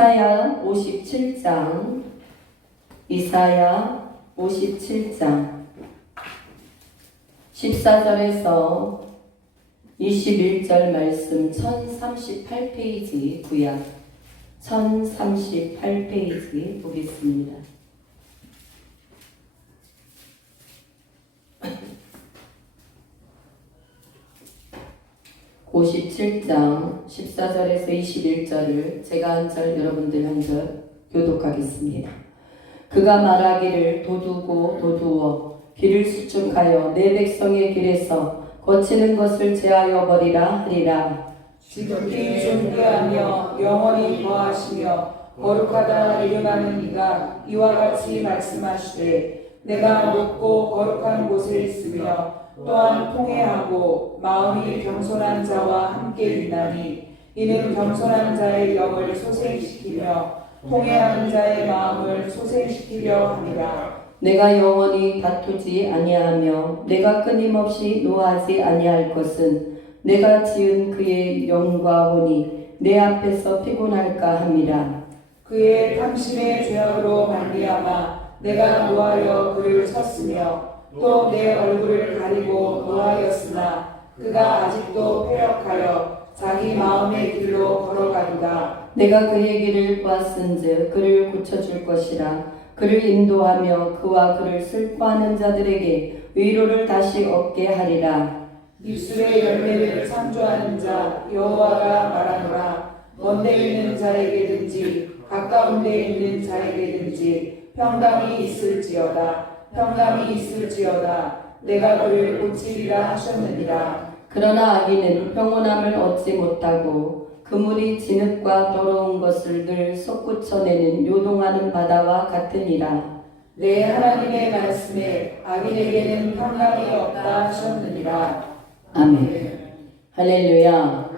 이사야 57장, 이사야 57장 14절에서 21절 말씀 1038페이지 구약 1038페이지 보겠습니다. (57장) 14절에서 21절을 제가 한 절 여러분들 한 절 교독하겠습니다. 그가 말하기를 도두고 도두어 길을 수축하여 내 백성의 길에서 거치는 것을 제하여 버리라 하리라. 지극히 존귀하며 영원히 거하시며 거룩하다 이름하는 이가 이와 같이 말씀하시되 내가 높고 거룩한 곳에 있으며 또한 통회하고 마음이 겸손한 자와 함께 있나니 이는 겸손한 자의 영을 소생시키며 통회하는 자의 마음을 소생시키려 함이라. 내가 영원히 다투지 아니하며 내가 끊임없이 노하지 아니할 것은 내가 지은 그의 영과 혼이 내 앞에서 피곤할까 함이라. 그의 탐심의 죄악으로 말미암아 내가 노하여 그를 쳤으며 또 내 얼굴을 가리고 노하였으나 그가 아직도 패역하여 자기 마음의 길로 걸어가리다. 내가 그의 길을 보았은즉 그를 고쳐줄 것이라. 그를 인도하며 그와 그를 슬퍼하는 자들에게 위로를 다시 얻게 하리라. 입술의 열매를 창조하는 자 여호와가 말하노라. 먼데 있는 자에게든지 가까운 데 있는 자에게든지 평강이 있을지어다. 평강이 있을지어다. 내가 그를 고치리라 하셨느니라. 그러나 악인은 평온함을 얻지 못하고 그물이 진흙과 더러운 것을 늘 솟구쳐내는 요동하는 바다와 같으니라. 내 하나님의 말씀에 악인에게는 평강이 없다 하셨느니라. 아멘. 할렐루야.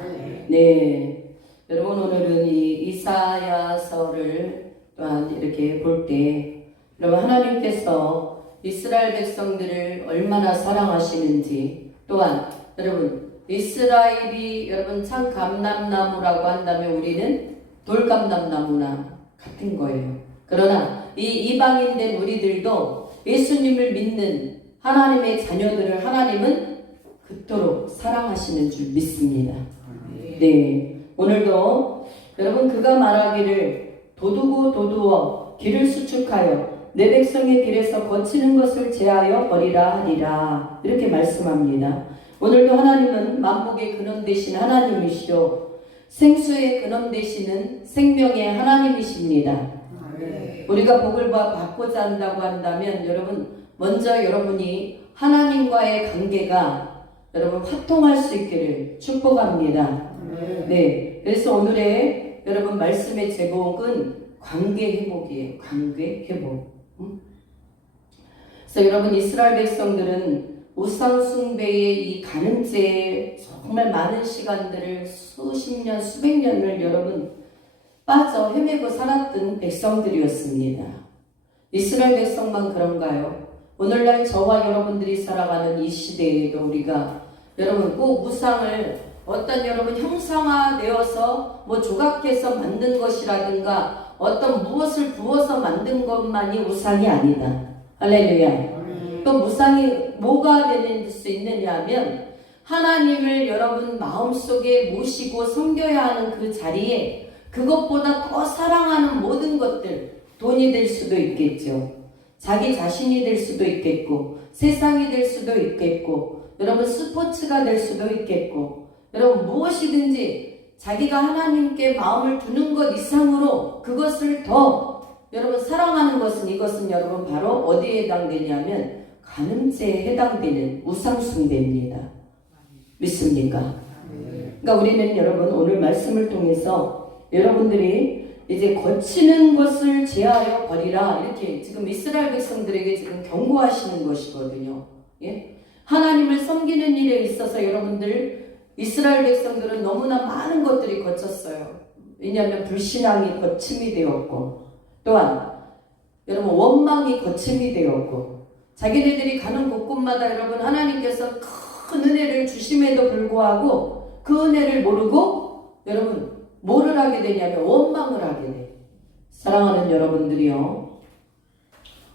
네, 여러분 오늘은 이 이사야서를 또한 이렇게 볼 때 여러분 하나님께서 이스라엘 백성들을 얼마나 사랑하시는지, 또한 여러분 이스라엘이 여러분 참 감람나무라고 한다면 우리는 돌감람나무나 같은 거예요. 그러나 이 이방인된 우리들도 예수님을 믿는 하나님의 자녀들을 하나님은 그토록 사랑하시는 줄 믿습니다. 네, 오늘도 여러분 그가 말하기를 도두고 도두어 길을 수축하여 내 백성의 길에서 거치는 것을 제하여 버리라 하리라. 이렇게 말씀합니다. 오늘도 하나님은 만복의 근원 되신 하나님이시오. 생수의 근원 되시는 생명의 하나님이십니다. 우리가 복을 받고자 한다고 한다면 여러분 먼저 여러분이 하나님과의 관계가 여러분 화통할 수 있기를 축복합니다. 네, 그래서 오늘의 여러분 말씀의 제목은 관계 회복이에요. 관계 회복. 그래서 여러분 이스라엘 백성들은 우상 숭배의 이 가늠죄에 정말 많은 시간들을 수십 년, 수백 년을 여러분 빠져 헤매고 살았던 백성들이었습니다. 이스라엘 백성만 그런가요? 오늘날 저와 여러분들이 살아가는 이 시대에도 우리가 여러분 꼭 우상을 어떤 여러분 형상화되어서 뭐 조각해서 만든 것이라든가 어떤 무엇을 부어서 만든 것만이 우상이 아니다. 할렐루야. 또 우상이 뭐가 되는 수 있느냐 하면 하나님을 여러분 마음속에 모시고 섬겨야 하는 그 자리에 그것보다 더 사랑하는 모든 것들, 돈이 될 수도 있겠죠. 자기 자신이 될 수도 있겠고, 세상이 될 수도 있겠고, 여러분 스포츠가 될 수도 있겠고, 여러분 무엇이든지 자기가 하나님께 마음을 두는 것 이상으로 그것을 더 여러분 사랑하는 것은 이것은 여러분 바로 어디에 해당되냐면 간음죄에 해당되는 우상숭배입니다. 믿습니까? 그러니까 우리는 여러분 오늘 말씀을 통해서 여러분들이 이제 거치는 것을 제하여 버리라 이렇게 지금 이스라엘 백성들에게 지금 경고하시는 것이거든요. 예? 하나님을 섬기는 일에 있어서 여러분들 이스라엘 백성들은 너무나 많은 것들이 거쳤어요. 왜냐하면 불신앙이 거침이 되었고 또한 여러분 원망이 거침이 되었고 자기네들이 가는 곳곳마다 여러분 하나님께서 큰 은혜를 주심에도 불구하고 그 은혜를 모르고 여러분 뭐를 하게 되냐면 원망을 하게 돼. 사랑하는 여러분들이요.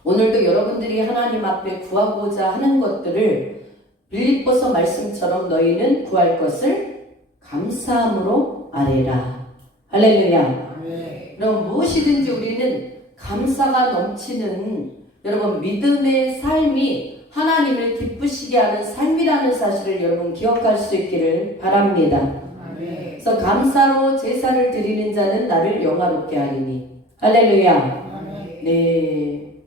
오늘도 여러분들이 하나님 앞에 구하고자 하는 것들을 빌립보서 말씀처럼 너희는 구할 것을 감사함으로 아뢰라. 할렐루야. 그럼 무엇이든지 우리는 감사가 넘치는 여러분 믿음의 삶이 하나님을 기쁘시게 하는 삶이라는 사실을 여러분 기억할 수 있기를 바랍니다. 그래서 감사로 제사를 드리는 자는 나를 영화롭게 하리니. 할렐루야. 네.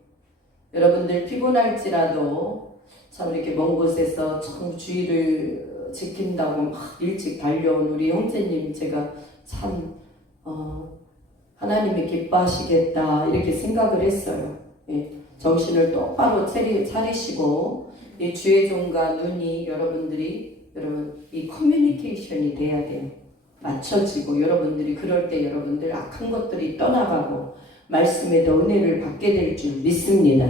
여러분들 피곤할지라도 참 이렇게 먼 곳에서 참 주의를 지킨다고 막 일찍 달려온 우리 형제님 제가 참 하나님이 기뻐하시겠다 이렇게 생각을 했어요. 예. 정신을 똑바로 차리시고 이 주의 종과 눈이 여러분 이 커뮤니케이션이 돼야 돼요. 맞춰지고 여러분들이 그럴 때 여러분들 악한 것들이 떠나가고 말씀에 더 은혜를 받게 될 줄 믿습니다.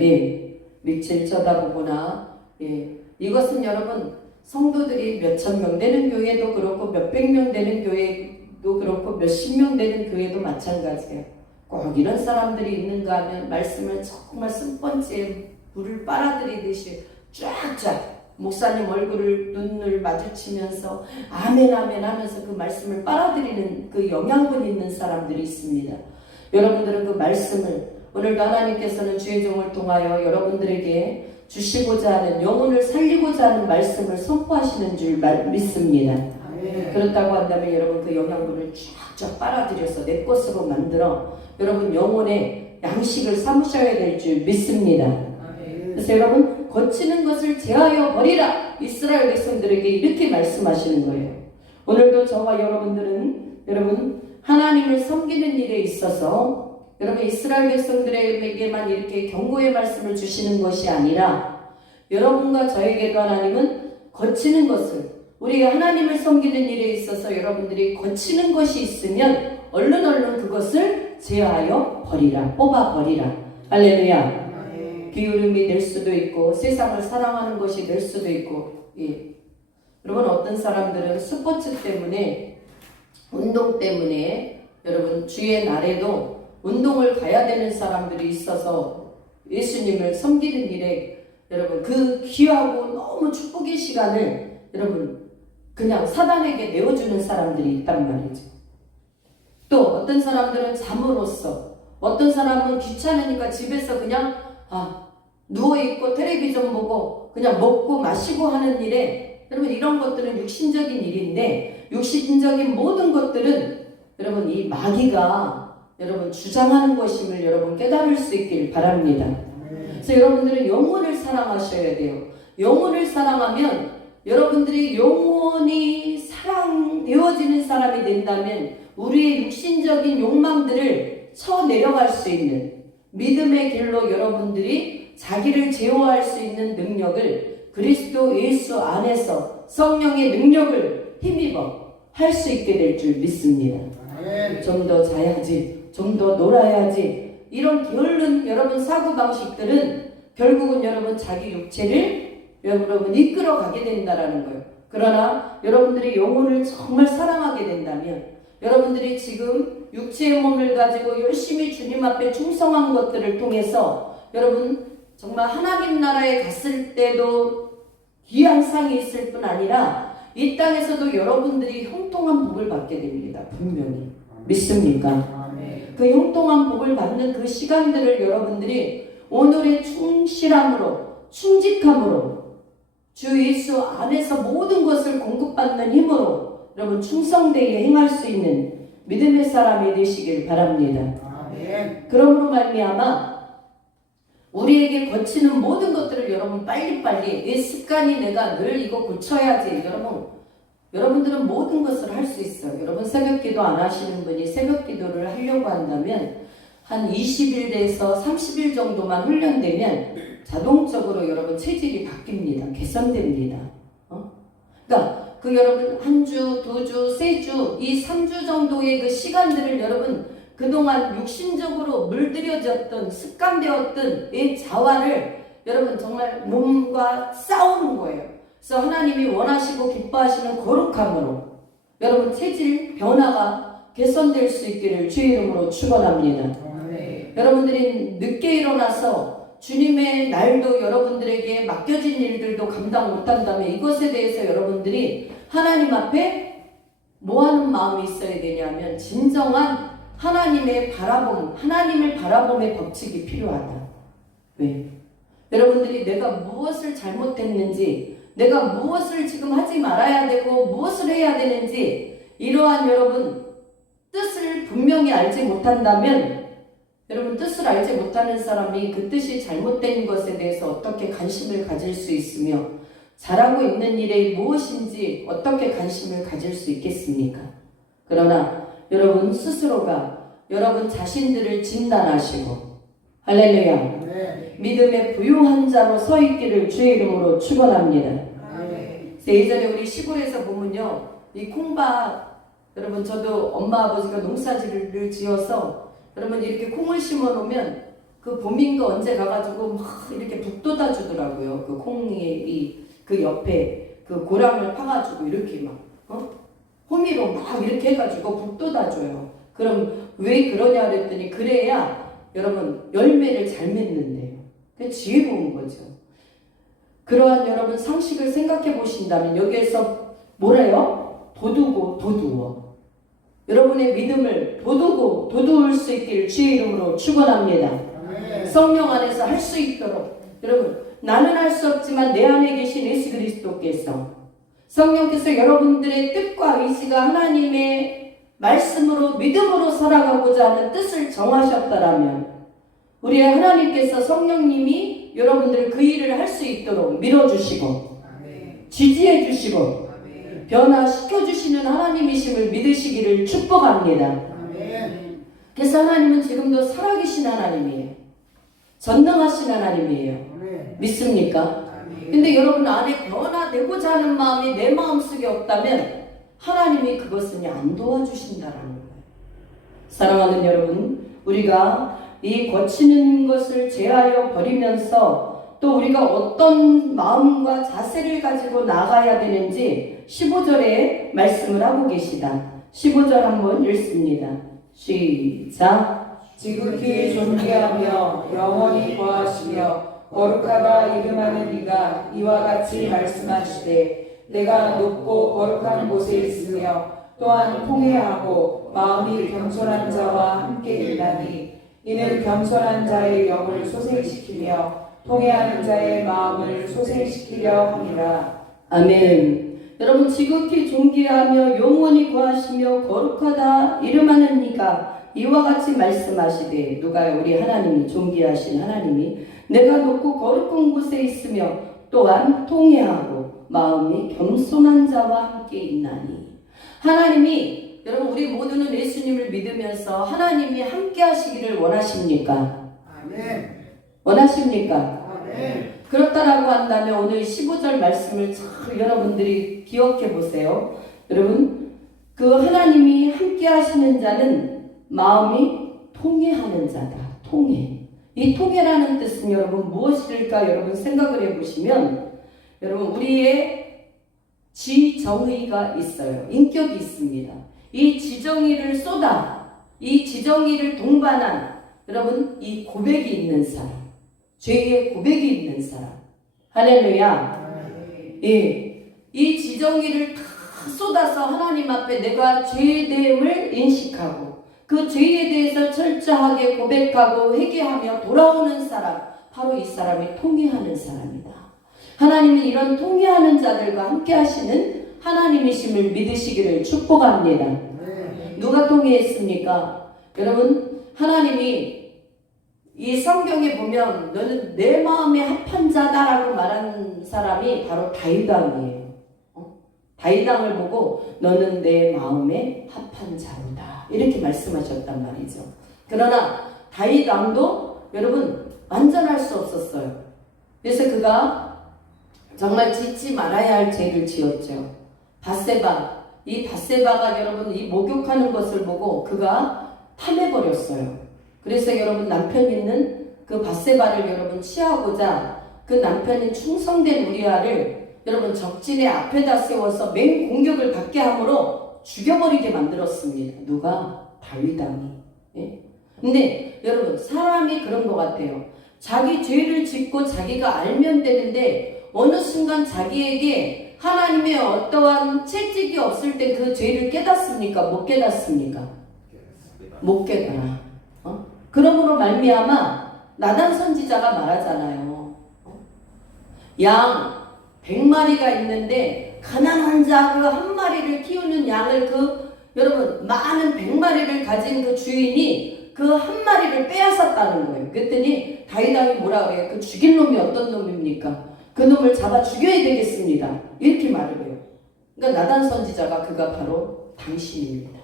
예. 밑을 쳐다보거나 예. 이것은 여러분 성도들이 몇천 명 되는 교회도 그렇고 몇백 명 되는 교회도 그렇고 몇십 명 되는 교회도 마찬가지예요. 꼭 이런 사람들이 있는가 하면 말씀을 정말 쓴번째 물을 빨아들이듯이 쫙쫙 목사님 눈을 마주치면서 아멘 아멘 하면서 그 말씀을 빨아들이는 그 영양분 있는 사람들이 있습니다. 여러분들은 그 말씀을 오늘도 하나님께서는 주의 종을 통하여 여러분들에게 주시고자 하는 영혼을 살리고자 하는 말씀을 선포하시는 줄 믿습니다. 그렇다고 한다면 여러분 그 영양분을 쫙쫙 빨아들여서 내 것으로 만들어 여러분 영혼의 양식을 삼으셔야 될 줄 믿습니다. 그래서 여러분 거치는 것을 제하여 버리라 이스라엘 백성들에게 이렇게 말씀하시는 거예요. 오늘도 저와 여러분들은 여러분 하나님을 섬기는 일에 있어서 여러분 이스라엘 백성들에게만 이렇게 경고의 말씀을 주시는 것이 아니라 여러분과 저에게도 하나님은 거치는 것을 우리가 하나님을 섬기는 일에 있어서 여러분들이 거치는 것이 있으면 얼른 그것을 제하여 버리라 뽑아 버리라. 할렐루야. 게으름이 될 수도 있고 세상을 사랑하는 것이 될 수도 있고 예. 여러분 어떤 사람들은 스포츠 때문에 운동 때문에 여러분 주의 날에도 운동을 가야 되는 사람들이 있어서 예수님을 섬기는 일에 여러분 그 귀하고 너무 축복의 시간을 여러분 그냥 사단에게 내어주는 사람들이 있단 말이죠. 또 어떤 사람들은 잠으로써 어떤 사람은 귀찮으니까 집에서 그냥 누워있고 텔레비전 보고 그냥 먹고 마시고 하는 일에 여러분 이런 것들은 육신적인 일인데 육신적인 모든 것들은 여러분 이 마귀가 여러분 주장하는 것임을 여러분 깨달을 수 있길 바랍니다. 그래서 여러분들은 영혼을 사랑하셔야 돼요. 영혼을 사랑하면 여러분들이 영혼이 사랑되어지는 사람이 된다면 우리의 육신적인 욕망들을 쳐내려갈 수 있는 믿음의 길로 여러분들이 자기를 제어할 수 있는 능력을 그리스도 예수 안에서 성령의 능력을 힘입어 할 수 있게 될 줄 믿습니다. 좀 더 자야지, 좀 더 놀아야지 이런 게으른 여러분 사고방식들은 결국은 여러분 자기 육체를 여러분 이끌어가게 된다라는 거예요. 그러나 여러분들이 영혼을 정말 사랑하게 된다면 여러분들이 지금 육체의 몸을 가지고 열심히 주님 앞에 충성한 것들을 통해서 여러분 정말 하나님 나라에 갔을 때도 귀한 상이 있을 뿐 아니라 이 땅에서도 여러분들이 형통한 복을 받게 됩니다. 분명히. 믿습니까? 그 형통한 복을 받는 그 시간들을 여러분들이 오늘의 충실함으로 충직함으로 주 예수 안에서 모든 것을 공급받는 힘으로 여러분 충성되게 행할 수 있는 믿음의 사람이 되시길 바랍니다. 그러므로 말미암아 우리에게 거치는 모든 것들을 여러분 빨리빨리 이 습관이 내가 늘 이거 고쳐야지. 여러분들은 모든 것을 할 수 있어요. 여러분 새벽기도 안 하시는 분이 새벽기도를 하려고 한다면 한 20일에서 30일 정도만 훈련되면 자동적으로 여러분 체질이 바뀝니다. 개선됩니다. 그러니까 그 여러분 한 주, 두 주, 세 주, 이 3주 정도의 그 시간들을 여러분 그동안 육신적으로 물들여졌던 습관되었던 이 자화를 여러분 정말 몸과 싸우는 거예요. 그래서 하나님이 원하시고 기뻐하시는 거룩함으로 여러분 체질 변화가 개선될 수 있기를 주의 이름으로 축원합니다. 여러분들이 늦게 일어나서 주님의 날도 여러분들에게 맡겨진 일들도 감당 못한다면 이것에 대해서 여러분들이 하나님 앞에 뭐하는 마음이 있어야 되냐면 진정한 하나님의 바라봄, 하나님을 바라봄의 법칙이 필요하다. 왜? 여러분들이 내가 무엇을 잘못했는지, 내가 무엇을 지금 하지 말아야 되고 무엇을 해야 되는지 이러한 여러분 뜻을 분명히 알지 못한다면, 여러분 뜻을 알지 못하는 사람이 그 뜻이 잘못된 것에 대해서 어떻게 관심을 가질 수 있으며 잘하고 있는 일이 무엇인지 어떻게 관심을 가질 수 있겠습니까? 그러나 여러분 스스로가 여러분 자신들을 진단하시고 할렐루야 믿음의 부유한 자로 서 있기를 주의 이름으로 축원합니다. 예전에 우리 시골에서 보면요, 이 콩밭, 여러분 저도 엄마 아버지가 농사지를 지어서 여러분 이렇게 콩을 심어 놓으면 그 봄인가 언제 가가지고 막 이렇게 북돋아 주더라고요. 그 콩이 그 옆에 그 고랑을 파가지고 이렇게 막 호미로 막 이렇게 해가지고 북돋아 줘요. 그럼 왜 그러냐 그랬더니 그래야 여러분 열매를 잘 맺는데요. 그게 지혜로운 거죠. 그러한 여러분 상식을 생각해 보신다면 여기에서 뭐래요? 도두고 도두어. 여러분의 믿음을 도두고 도두을 수 있기를 주의 이름으로 축원합니다. 성령 안에서 할 수 있도록 여러분 나는 할 수 없지만 내 안에 계신 예수 그리스도께서 성령께서 여러분들의 뜻과 의지가 하나님의 말씀으로 믿음으로 살아가고자 하는 뜻을 정하셨다라면 우리 하나님께서 성령님이 여러분들 그 일을 할 수 있도록 밀어주시고 지지해 주시고 변화시켜 주시는 하나님이심을 믿으시기를 축복합니다. 그래서 하나님은 지금도 살아계신 하나님이에요. 전능하신 하나님이에요. 믿습니까? 근데 여러분 안에 변화되고자 하는 마음이 내 마음속에 없다면 하나님이 그것을 안 도와주신다라는 거예요. 사랑하는 여러분, 우리가 이 거치는 것을 제하여 버리면서 또 우리가 어떤 마음과 자세를 가지고 나가야 되는지 15절에 말씀을 하고 계시다. 15절 한번 읽습니다. 시작. 지극히 존귀하며 영원히 거하시며 거룩하다 이름하는 이가 이와 같이 말씀하시되 내가 높고 거룩한 곳에 있으며 또한 통회하고 마음이 겸손한 자와 함께 있나니 이는 겸손한 자의 영을 소생시키며 통회하는 자의 마음을 소생시키려 함이라. 아멘. 여러분 지극히 존귀하며 영원히 거하시며 거룩하다 이름하는 이가 이와 같이 말씀하시되 누가요? 우리 하나님이 존귀하신 하나님이 내가 높고 거룩한 곳에 있으며 또한 통회하고 마음이 겸손한 자와 함께 있나니. 하나님이 여러분 우리 모두는 예수님을 믿으면서 하나님이 함께 하시기를 원하십니까? 아멘. 원하십니까? 아멘. 그렇다라고 한다면 오늘 15절 말씀을 잘 여러분들이 기억해 보세요. 여러분 그 하나님이 함께 하시는 자는 마음이 통회하는 자다. 통회. 이 통회라는 뜻은 여러분 무엇일까 여러분 생각을 해보시면 여러분 우리의 지정의가 있어요. 인격이 있습니다. 이 지정의를 쏟아 이 지정의를 동반한 여러분 이 고백이 있는 사람, 죄의 고백이 있는 사람. 할렐루야. 예, 이 지정의를 다 쏟아서 하나님 앞에 내가 죄됨을 인식하고 그 죄에 대해서 철저하게 고백하고 회개하며 돌아오는 사람, 바로 이 사람이 통회하는 사람이다. 하나님은 이런 통회하는 자들과 함께 하시는 하나님이심을 믿으시기를 축복합니다. 누가 통회했습니까? 여러분 하나님이 이 성경에 보면 너는 내 마음에 합한 자다라고 말한 사람이 바로 다윗 왕이에요. 다윗 왕을 보고 너는 내 마음에 합한 자로다 이렇게 말씀하셨단 말이죠. 그러나 다윗 왕도 여러분 완전할 수 없었어요. 그래서 그가 정말 짓지 말아야 할 죄를 지었죠. 밧세바, 이 밧세바가 여러분 이 목욕하는 것을 보고 그가 탐해버렸어요. 그래서 여러분 남편 있는 그 밧세바를 여러분 취하고자 그 남편인 충성된 우리아를 여러분 적진의 앞에다 세워서 맹 공격을 받게 함으로 죽여버리게 만들었습니다. 누가? 다윗 왕이. 예? 근데 여러분 사람이 그런 것 같아요. 자기 죄를 짓고 자기가 알면 되는데 어느 순간 자기에게 하나님의 어떠한 채찍이 없을 때 그 죄를 깨닫습니까? 못 깨닫습니까? 못 깨달아. 그러므로 말미암아 나단 선지자가 말하잖아요. 양 100마리가 있는데 가난한 자 그 한 마리를 키우는 양을 여러분 많은 100마리를 가진 그 주인이 그 한 마리를 빼앗았다는 거예요. 그랬더니 다윗 왕이 뭐라 그래요? 그 죽일 놈이 어떤 놈입니까? 그 놈을 잡아 죽여야 되겠습니다. 이렇게 말을 해요. 그러니까 나단 선지자가 그가 바로 당신입니다.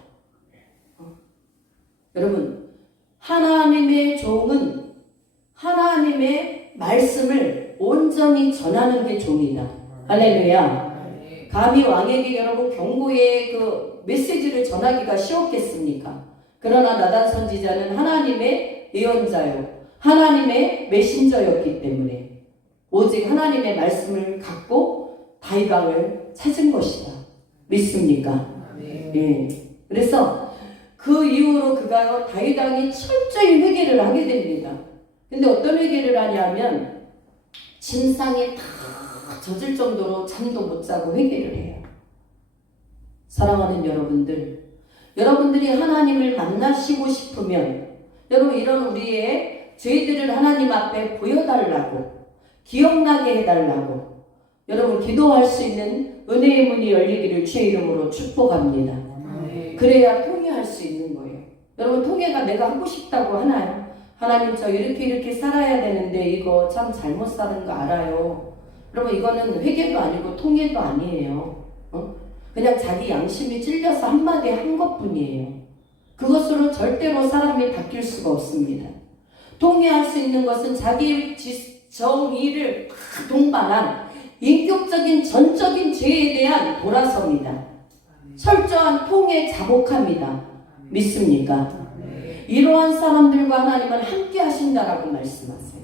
여러분 하나님의 종은 하나님의 말씀을 온전히 전하는 게 종이다. 할렐루야. 감히 왕에게 여러분 경고의 그 메시지를 전하기가 쉬웠겠습니까? 그러나 나단 선지자는 하나님의 예언자요, 하나님의 메신저였기 때문에 오직 하나님의 말씀을 갖고 다윗 왕을 찾은 것이다. 믿습니까? 예. 그래서 그 이후로 그가 다윗 왕이 철저히 회개를 하게 됩니다. 근데 어떤 회개를 하냐면 침상에 다 젖을 정도로 잠도 못 자고 회개를 해요. 사랑하는 여러분들, 여러분들이 하나님을 만나시고 싶으면 여러분 이런 우리의 죄들을 하나님 앞에 보여달라고, 기억나게 해달라고 여러분 기도할 수 있는 은혜의 문이 열리기를 주의 이름으로 축복합니다. 그래야 통회할 수 있는 거예요. 여러분 통회가 내가 하고 싶다고 하나요? 하나님 저 이렇게 살아야 되는데 이거 참 잘못 사는 거 알아요. 여러분 이거는 회개도 아니고 통회도 아니에요. 그냥 자기 양심이 찔려서 한마디 한 것뿐이에요. 그것으로 절대로 사람이 바뀔 수가 없습니다. 통회할 수 있는 것은 자기 정의를 동반한 인격적인 전적인 죄에 대한 돌아섭니다. 철저한 통회 자복합니다. 믿습니까? 이러한 사람들과 하나님은 함께 하신다라고 말씀하세요.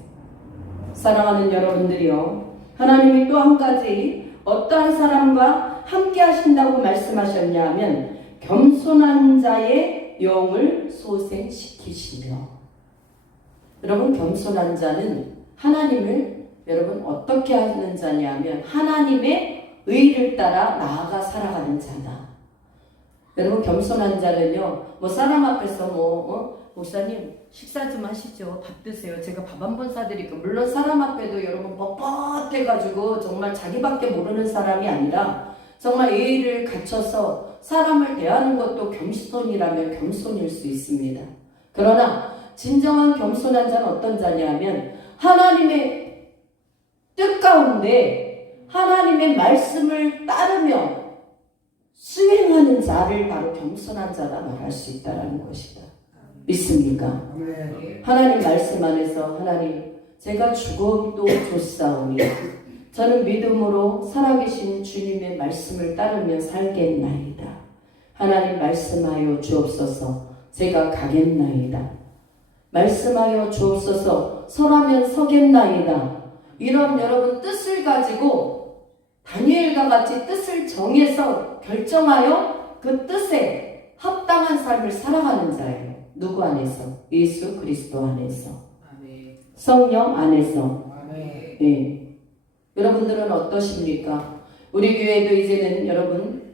사랑하는 여러분들이요, 하나님이 또 한 가지 어떠한 사람과 함께 하신다고 말씀하셨냐 하면 겸손한 자의 영을 소생시키시며. 여러분 겸손한 자는 하나님을 여러분 어떻게 하는 자냐면 하나님의 의를 따라 나아가 살아가는 자다. 여러분 겸손한 자는요, 뭐 사람 앞에서 목사님 식사 좀 하시죠, 밥 드세요, 제가 밥 한 번 사드릴게요. 물론 사람 앞에도 여러분 뻣뻣해가지고 정말 자기밖에 모르는 사람이 아니라 정말 예의를 갖춰서 사람을 대하는 것도 겸손이라면 겸손일 수 있습니다. 그러나 진정한 겸손한 자는 어떤 자냐면 하나님의 뜻 가운데 하나님의 말씀을 따르며 수행하는 자를 바로 겸손한 자라 말할 수 있다는 것이다. 믿습니까? 하나님 말씀 안에서 하나님 제가 죽어도 좋사오니 저는 믿음으로 살아계신 주님의 말씀을 따르며 살겠나이다. 하나님 말씀하여 주옵소서. 제가 가겠나이다. 말씀하여 주옵소서. 설하면 서겠나이다. 이런 여러분 뜻을 가지고 다니엘과 같이 뜻을 정해서 결정하여 그 뜻에 합당한 삶을 살아가는 자예요. 누구 안에서? 예수 그리스도 안에서. 성령 안에서. 네. 여러분들은 어떠십니까? 우리 교회도 이제는 여러분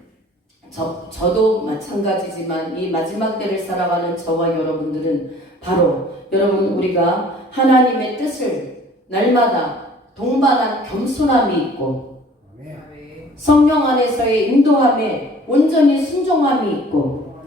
저도 마찬가지지만 이 마지막 때를 살아가는 저와 여러분들은 바로 여러분 우리가 하나님의 뜻을 날마다 동반한 겸손함이 있고 성령 안에서의 인도함에 온전히 순종함이 있고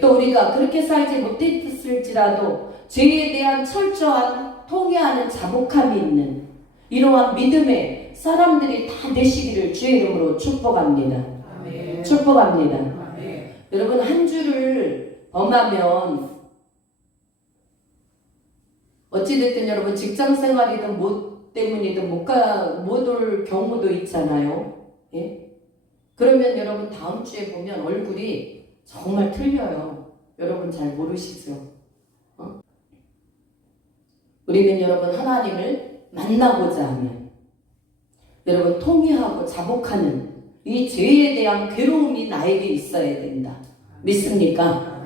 또 우리가 그렇게 살지 못했을지라도 죄에 대한 철저한 통회하는 자복함이 있는 이러한 믿음의 사람들이 다 되시기를 주의 이름으로 축복합니다. 아멘. 축복합니다. 아멘. 여러분 한 주를 범하면 어찌됐든 여러분 직장생활이든 뭐 때문이든 못 올 경우도 있잖아요. 예? 그러면 여러분 다음 주에 보면 얼굴이 정말 틀려요. 여러분 잘 모르시죠? 우리는 여러분 하나님을 만나고자 하면 여러분 통회하고 자복하는 이 죄에 대한 괴로움이 나에게 있어야 된다. 믿습니까?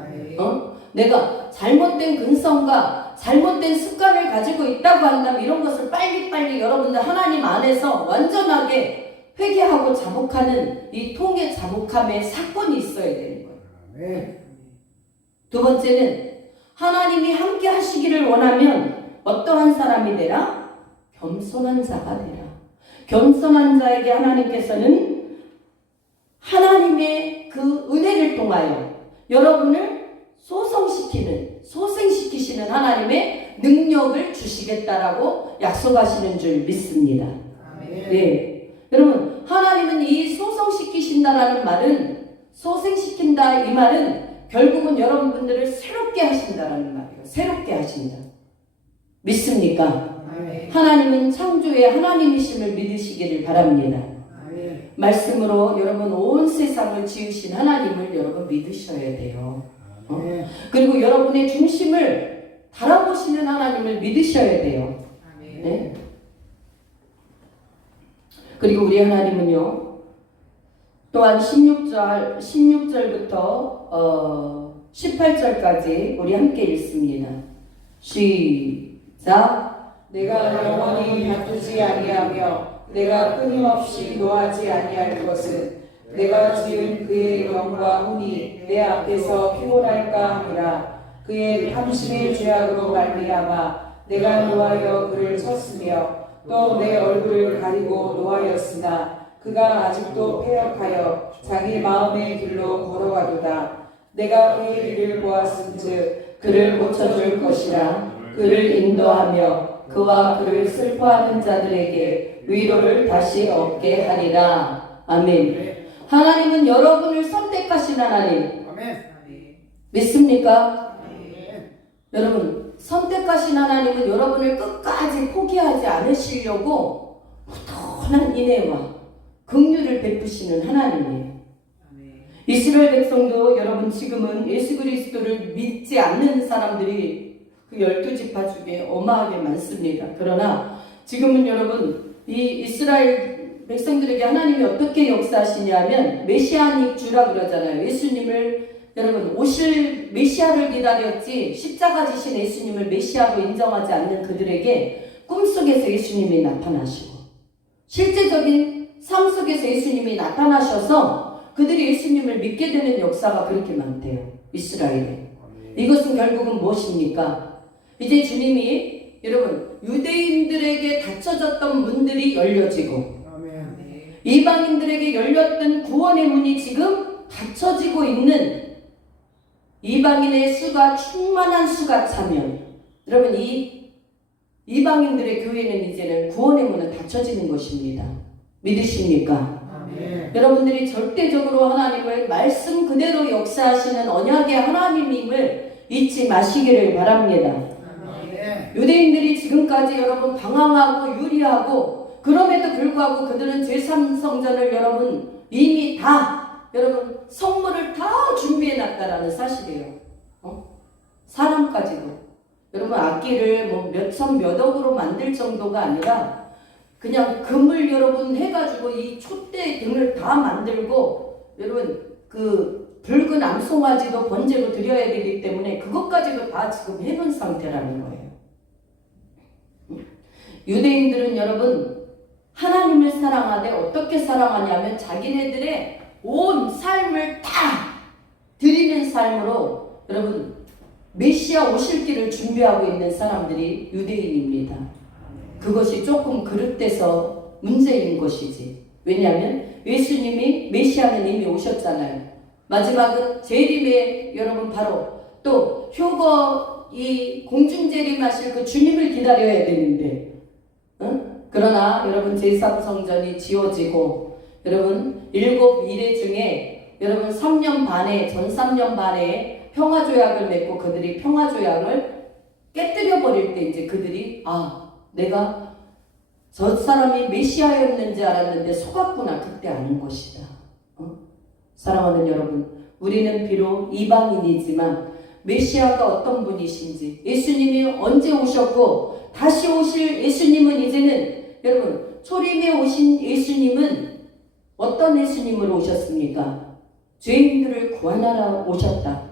내가 잘못된 근성과 잘못된 습관을 가지고 있다고 한다면 이런 것을 빨리빨리 여러분들 하나님 안에서 완전하게 회개하고 자복하는 이 통의 자복함의 사건이 있어야 되는 거예요. 두 번째는 하나님이 함께 하시기를 원하면 어떠한 사람이 되라? 겸손한 자가 되라. 겸손한 자에게 하나님께서는 하나님의 그 은혜를 통하여 여러분을 소생시키시는 하나님의 능력을 주시겠다라고 약속하시는 줄 믿습니다. 네. 여러분, 하나님은 이 소생시키신다라는 말은, 소생시킨다 이 말은 결국은 여러분들을 새롭게 하신다라는 말이에요. 새롭게 하신다. 믿습니까? 하나님은 창조의 하나님이심을 믿으시기를 바랍니다. 말씀으로 여러분 온 세상을 지으신 하나님을 여러분 믿으셔야 돼요. 그리고 여러분의 중심을 달아보시는 하나님을 믿으셔야 돼요. 네? 그리고 우리 하나님은요, 또한 16절부터 18절까지 우리 함께 읽습니다. 시작. 내가 영원히 다투지 아니하며 내가 끊임없이 노하지 아니할 것은 내가 지은 그의 영과 혼이 내 앞에서 피곤할까 함이라. 그의 탐심의 죄악으로 말미암아 내가 노하여 그를 쳤으며 또 내 얼굴을 가리고 노하였으나 그가 아직도 패역하여 자기 마음의 길로 걸어가도다. 내가 그의 일을 보았은즉 그를 고쳐줄 것이라. 그를 인도하며 그와 그를 슬퍼하는 자들에게 위로를 다시 얻게 하리라. 아멘. 하나님은 여러분을 선택하신 하나님. 믿습니까? 여러분, 선택하신 하나님은 여러분을 끝까지 포기하지 않으시려고 무던한 인애와 긍휼을 베푸시는 하나님이에요. 이스라엘 백성도 여러분 지금은 예수 그리스도를 믿지 않는 사람들이 그 12지파 중에 어마하게 많습니다. 그러나 지금은 여러분 이 이스라엘 백성들에게 하나님이 어떻게 역사하시냐면 메시아닉 주라 그러잖아요. 예수님을 여러분 오실 메시아를 기다렸지 십자가 지신 예수님을 메시아로 인정하지 않는 그들에게 꿈속에서 예수님이 나타나시고 실제적인 삶 속에서 예수님이 나타나셔서 그들이 예수님을 믿게 되는 역사가 그렇게 많대요. 이스라엘에. 이것은 결국은 무엇입니까? 이제 주님이 여러분 유대인들에게 닫혀졌던 문들이 열려지고 이방인들에게 열렸던 구원의 문이 지금 닫혀지고 있는 이방인의 수가 충만한 수가 차면 여러분 이 이방인들의 교회는 이제는 구원의 문은 닫혀지는 것입니다. 믿으십니까? 여러분들이 절대적으로 하나님을 말씀 그대로 역사하시는 언약의 하나님임을 잊지 마시기를 바랍니다. 유대인들이 지금까지 여러분 방황하고 유리하고 그럼에도 불구하고 그들은 제3성전을 여러분 이미 다 여러분 성물을 다 준비해 놨다라는 사실이에요. 사람까지도 여러분 악기를 뭐 몇천 몇 억으로 만들 정도가 아니라 그냥 금을 여러분 해가지고 이 촛대 등을 다 만들고 여러분 그 붉은 암송아지도 번제로 드려야 되기 때문에 그것까지도 다 지금 해놓은 상태라는 거예요. 유대인들은 여러분 하나님을 사랑하되 어떻게 사랑하냐면 자기네들의 온 삶을 다 드리는 삶으로 여러분 메시아 오실 길을 준비하고 있는 사람들이 유대인입니다. 그것이 조금 그릇돼서 문제인 것이지. 왜냐하면 예수님이 메시아는 이미 오셨잖아요. 마지막은 재림에 여러분 바로 또 효거 이 공중재림하실 그 주님을 기다려야 되는데 그러나 여러분 제3성전이 지어지고 여러분 7 미래 중에 여러분 3년 반에 전 3년 반에 평화조약을 맺고 그들이 평화조약을 깨뜨려 버릴 때 이제 그들이 내가 저 사람이 메시아였는지 알았는데 속았구나 그때 아는 것이다. 사랑하는 여러분, 우리는 비록 이방인이지만 메시아가 어떤 분이신지 예수님이 언제 오셨고 다시 오실 예수님은 이제는 여러분 초림에 오신 예수님은 어떤 예수님으로 오셨습니까? 죄인들을 구원하러 오셨다.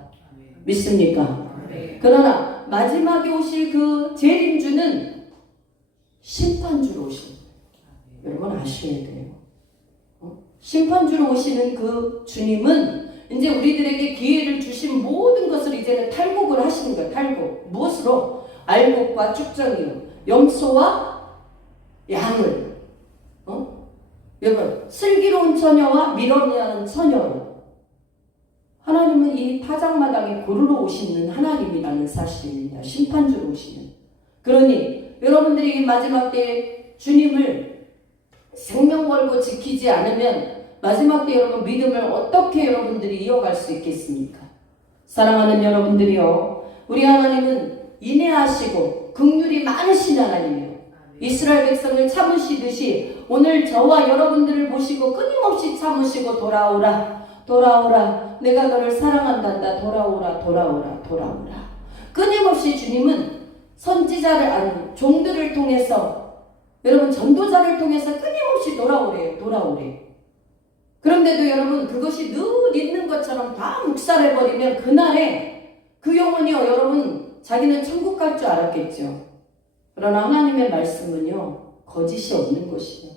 믿습니까? 그러나 마지막에 오실 그 재림주는 심판주로 오십니다. 여러분 아셔야 돼요. 심판주로 오시는 그 주님은 이제 우리들에게 기회를 주신 모든 것을 이제는 탈곡을 하시는 거예요. 탈곡. 무엇으로? 알곡과 쭉정이요. 염소와 양을. 여러분 슬기로운 처녀와 미련한 처녀로 하나님은 이 타작마당에 고르러 오시는 하나님이라는 사실입니다. 심판주로 오시는. 그러니 여러분들이 이 마지막 때에 주님을 생명 걸고 지키지 않으면 마지막 때 여러분 믿음을 어떻게 여러분들이 이어갈 수 있겠습니까? 사랑하는 여러분들이요, 우리 하나님은 인내하시고 긍휼이 많으신 하나님이에요. 이스라엘 백성을 참으시듯이 오늘 저와 여러분들을 보시고 끊임없이 참으시고 돌아오라 돌아오라 내가 너를 사랑한단다 돌아오라 돌아오라 돌아오라. 끊임없이 주님은 선지자를 종들을 통해서 여러분 전도자를 통해서 끊임없이 돌아오래요. 돌아오래. 그런데도 여러분 그것이 늘 있는 것처럼 다 묵살해버리면 그날에 그 영혼이요 여러분 자기는 천국 갈 줄 알았겠죠. 그러나 하나님의 말씀은요 거짓이 없는 것이에요.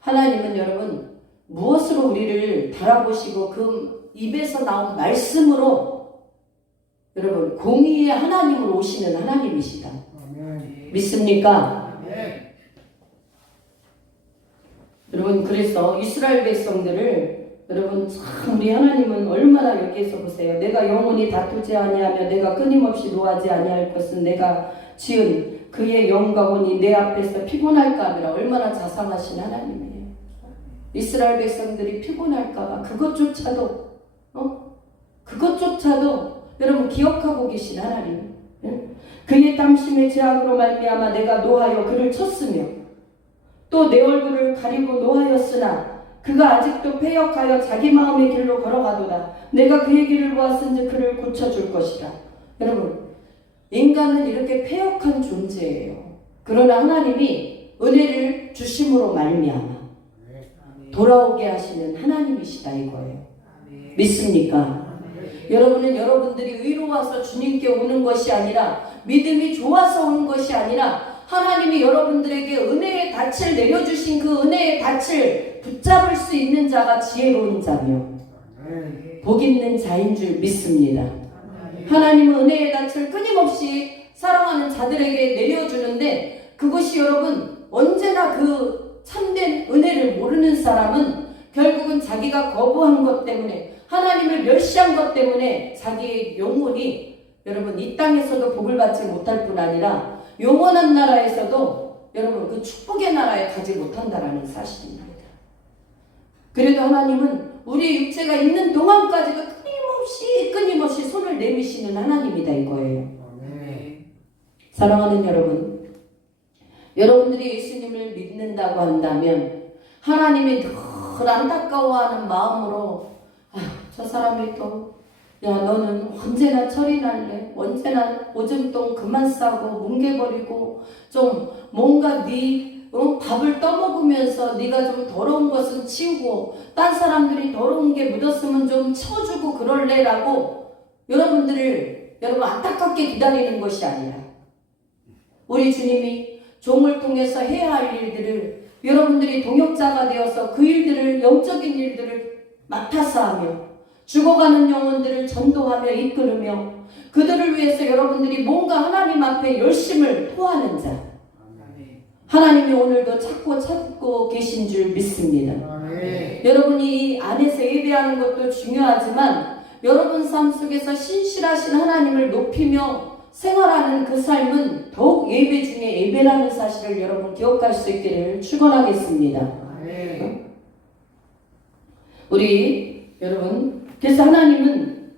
하나님은 여러분 무엇으로 우리를 바라보시고 그 입에서 나온 말씀으로 여러분 공의의 하나님으로 오시는 하나님이시다. 믿습니까? 여러분 그래서 이스라엘 백성들을 여러분 참 우리 하나님은 얼마나 여기에서 보세요. 내가 영원히 다투지 아니하며 내가 끊임없이 노하지 아니할 것은 내가 지은 그의 영과 혼이 내 앞에서 피곤할까 하느라 얼마나 자상하신 하나님이에요. 이스라엘 백성들이 피곤할까봐 그것조차도 여러분 기억하고 계신 하나님. 그의 땀심의 죄악으로 말미암아 내가 노하여 그를 쳤으며 또 내 얼굴을 가리고 노하였으나 그가 아직도 패역하여 자기 마음의 길로 걸어가도다. 내가 그의 길을 보았은즉 그를 고쳐줄 것이다. 여러분 인간은 이렇게 패역한 존재예요. 그러나 하나님이 은혜를 주심으로 말미암아 돌아오게 하시는 하나님이시다 이거예요. 믿습니까? 여러분은 여러분들이 의로워서 주님께 오는 것이 아니라 믿음이 좋아서 오는 것이 아니라 하나님이 여러분들에게 은혜의 닻을 내려주신 그 은혜의 닻을 붙잡을 수 있는 자가 지혜로운 자며 복 있는 자인 줄 믿습니다. 하나님은 은혜의 닻을 끊임없이 사랑하는 자들에게 내려주는데 그것이 여러분 언제나 그 참된 은혜를 모르는 사람은 결국은 자기가 거부한 것 때문에 하나님을 멸시한 것 때문에 자기의 영혼이 여러분 이 땅에서도 복을 받지 못할 뿐 아니라 영원한 나라에서도 여러분 그 축복의 나라에 가지 못한다라는 사실입니다. 그래도 하나님은 우리의 육체가 있는 동안까지도 끊임없이 손을 내미시는 하나님이다 이거예요. 사랑하는 여러분, 여러분들이 예수님을 믿는다고 한다면 하나님이 늘 안타까워하는 마음으로 저 사람이 또 너는 언제나 철이 날래? 언제나 오줌똥 그만 싸고 뭉개버리고 좀 뭔가 밥을 떠먹으면서 네가 좀 더러운 것은 치우고 딴 사람들이 더러운 게 묻었으면 좀 쳐주고 그럴래라고 여러분 안타깝게 기다리는 것이 아니라 우리 주님이 종을 통해서 해야 할 일들을 여러분들이 동역자가 되어서 그 일들을 영적인 일들을 맡아서 하며 죽어가는 영혼들을 전도하며 이끌으며 그들을 위해서 여러분들이 뭔가 하나님 앞에 열심을 토하는 자 하나님이 오늘도 찾고 계신 줄 믿습니다. 여러분이 이 안에서 예배하는 것도 중요하지만 여러분 삶 속에서 신실하신 하나님을 높이며 생활하는 그 삶은 더욱 예배 중에 예배라는 사실을 여러분 기억할 수 있기를 축원하겠습니다. 우리 여러분 그래서 하나님은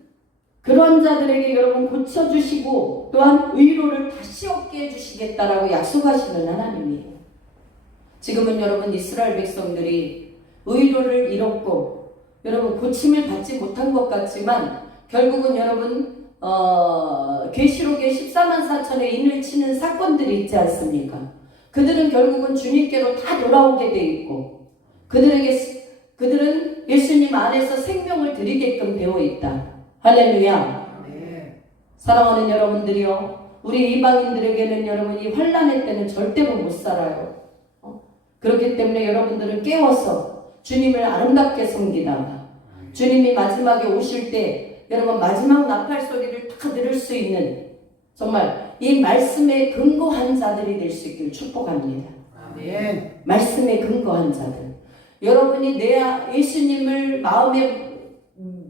그런 자들에게 여러분 고쳐주시고 또한 의로를 다시 얻게 해주시겠다라고 약속하시는 하나님이에요. 지금은 여러분 이스라엘 백성들이 의로를 잃었고 여러분 고침을 받지 못한 것 같지만 결국은 여러분 계시록에 14만 4천의 인을 치는 사건들이 있지 않습니까? 그들은 결국은 주님께로 다 돌아오게 돼 있고 그들에게 그들은 예수님 안에서 생명을 드리게끔 되어 있다. 할렐루야. 사랑하는 여러분들이요, 우리 이방인들에게는 여러분 이 환난의 때는 절대로 못 살아요. 그렇기 때문에 여러분들은 깨워서 주님을 아름답게 섬기다가 주님이 마지막에 오실 때 여러분 마지막 나팔 소리를 다 들을 수 있는 정말 이 말씀에 근거한 자들이 될 수 있기를 축복합니다. 아멘. 말씀에 근거한 자들. 여러분이 내 예수님을 마음에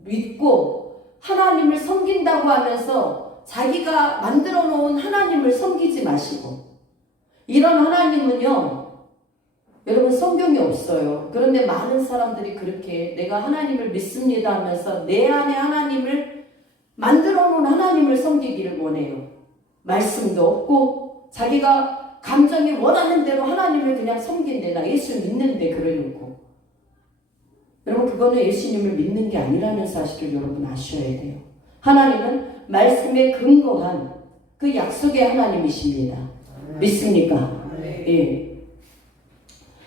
믿고 하나님을 섬긴다고 하면서 자기가 만들어 놓은 하나님을 섬기지 마시고, 이런 하나님은요 여러분 성경에 없어요. 그런데 많은 사람들이 그렇게 내가 하나님을 믿습니다 하면서 내 안에 하나님을 만들어 놓은 하나님을 섬기기를 원해요. 말씀도 없고 자기가 감정이 원하는 대로 하나님을 그냥 섬긴대. 나 예수 믿는데 그러놓고. 여러분 그거는 예수님을 믿는 게 아니라는 사실을 여러분 아셔야 돼요. 하나님은 말씀에 근거한 그 약속의 하나님이십니다. 믿습니까? 예.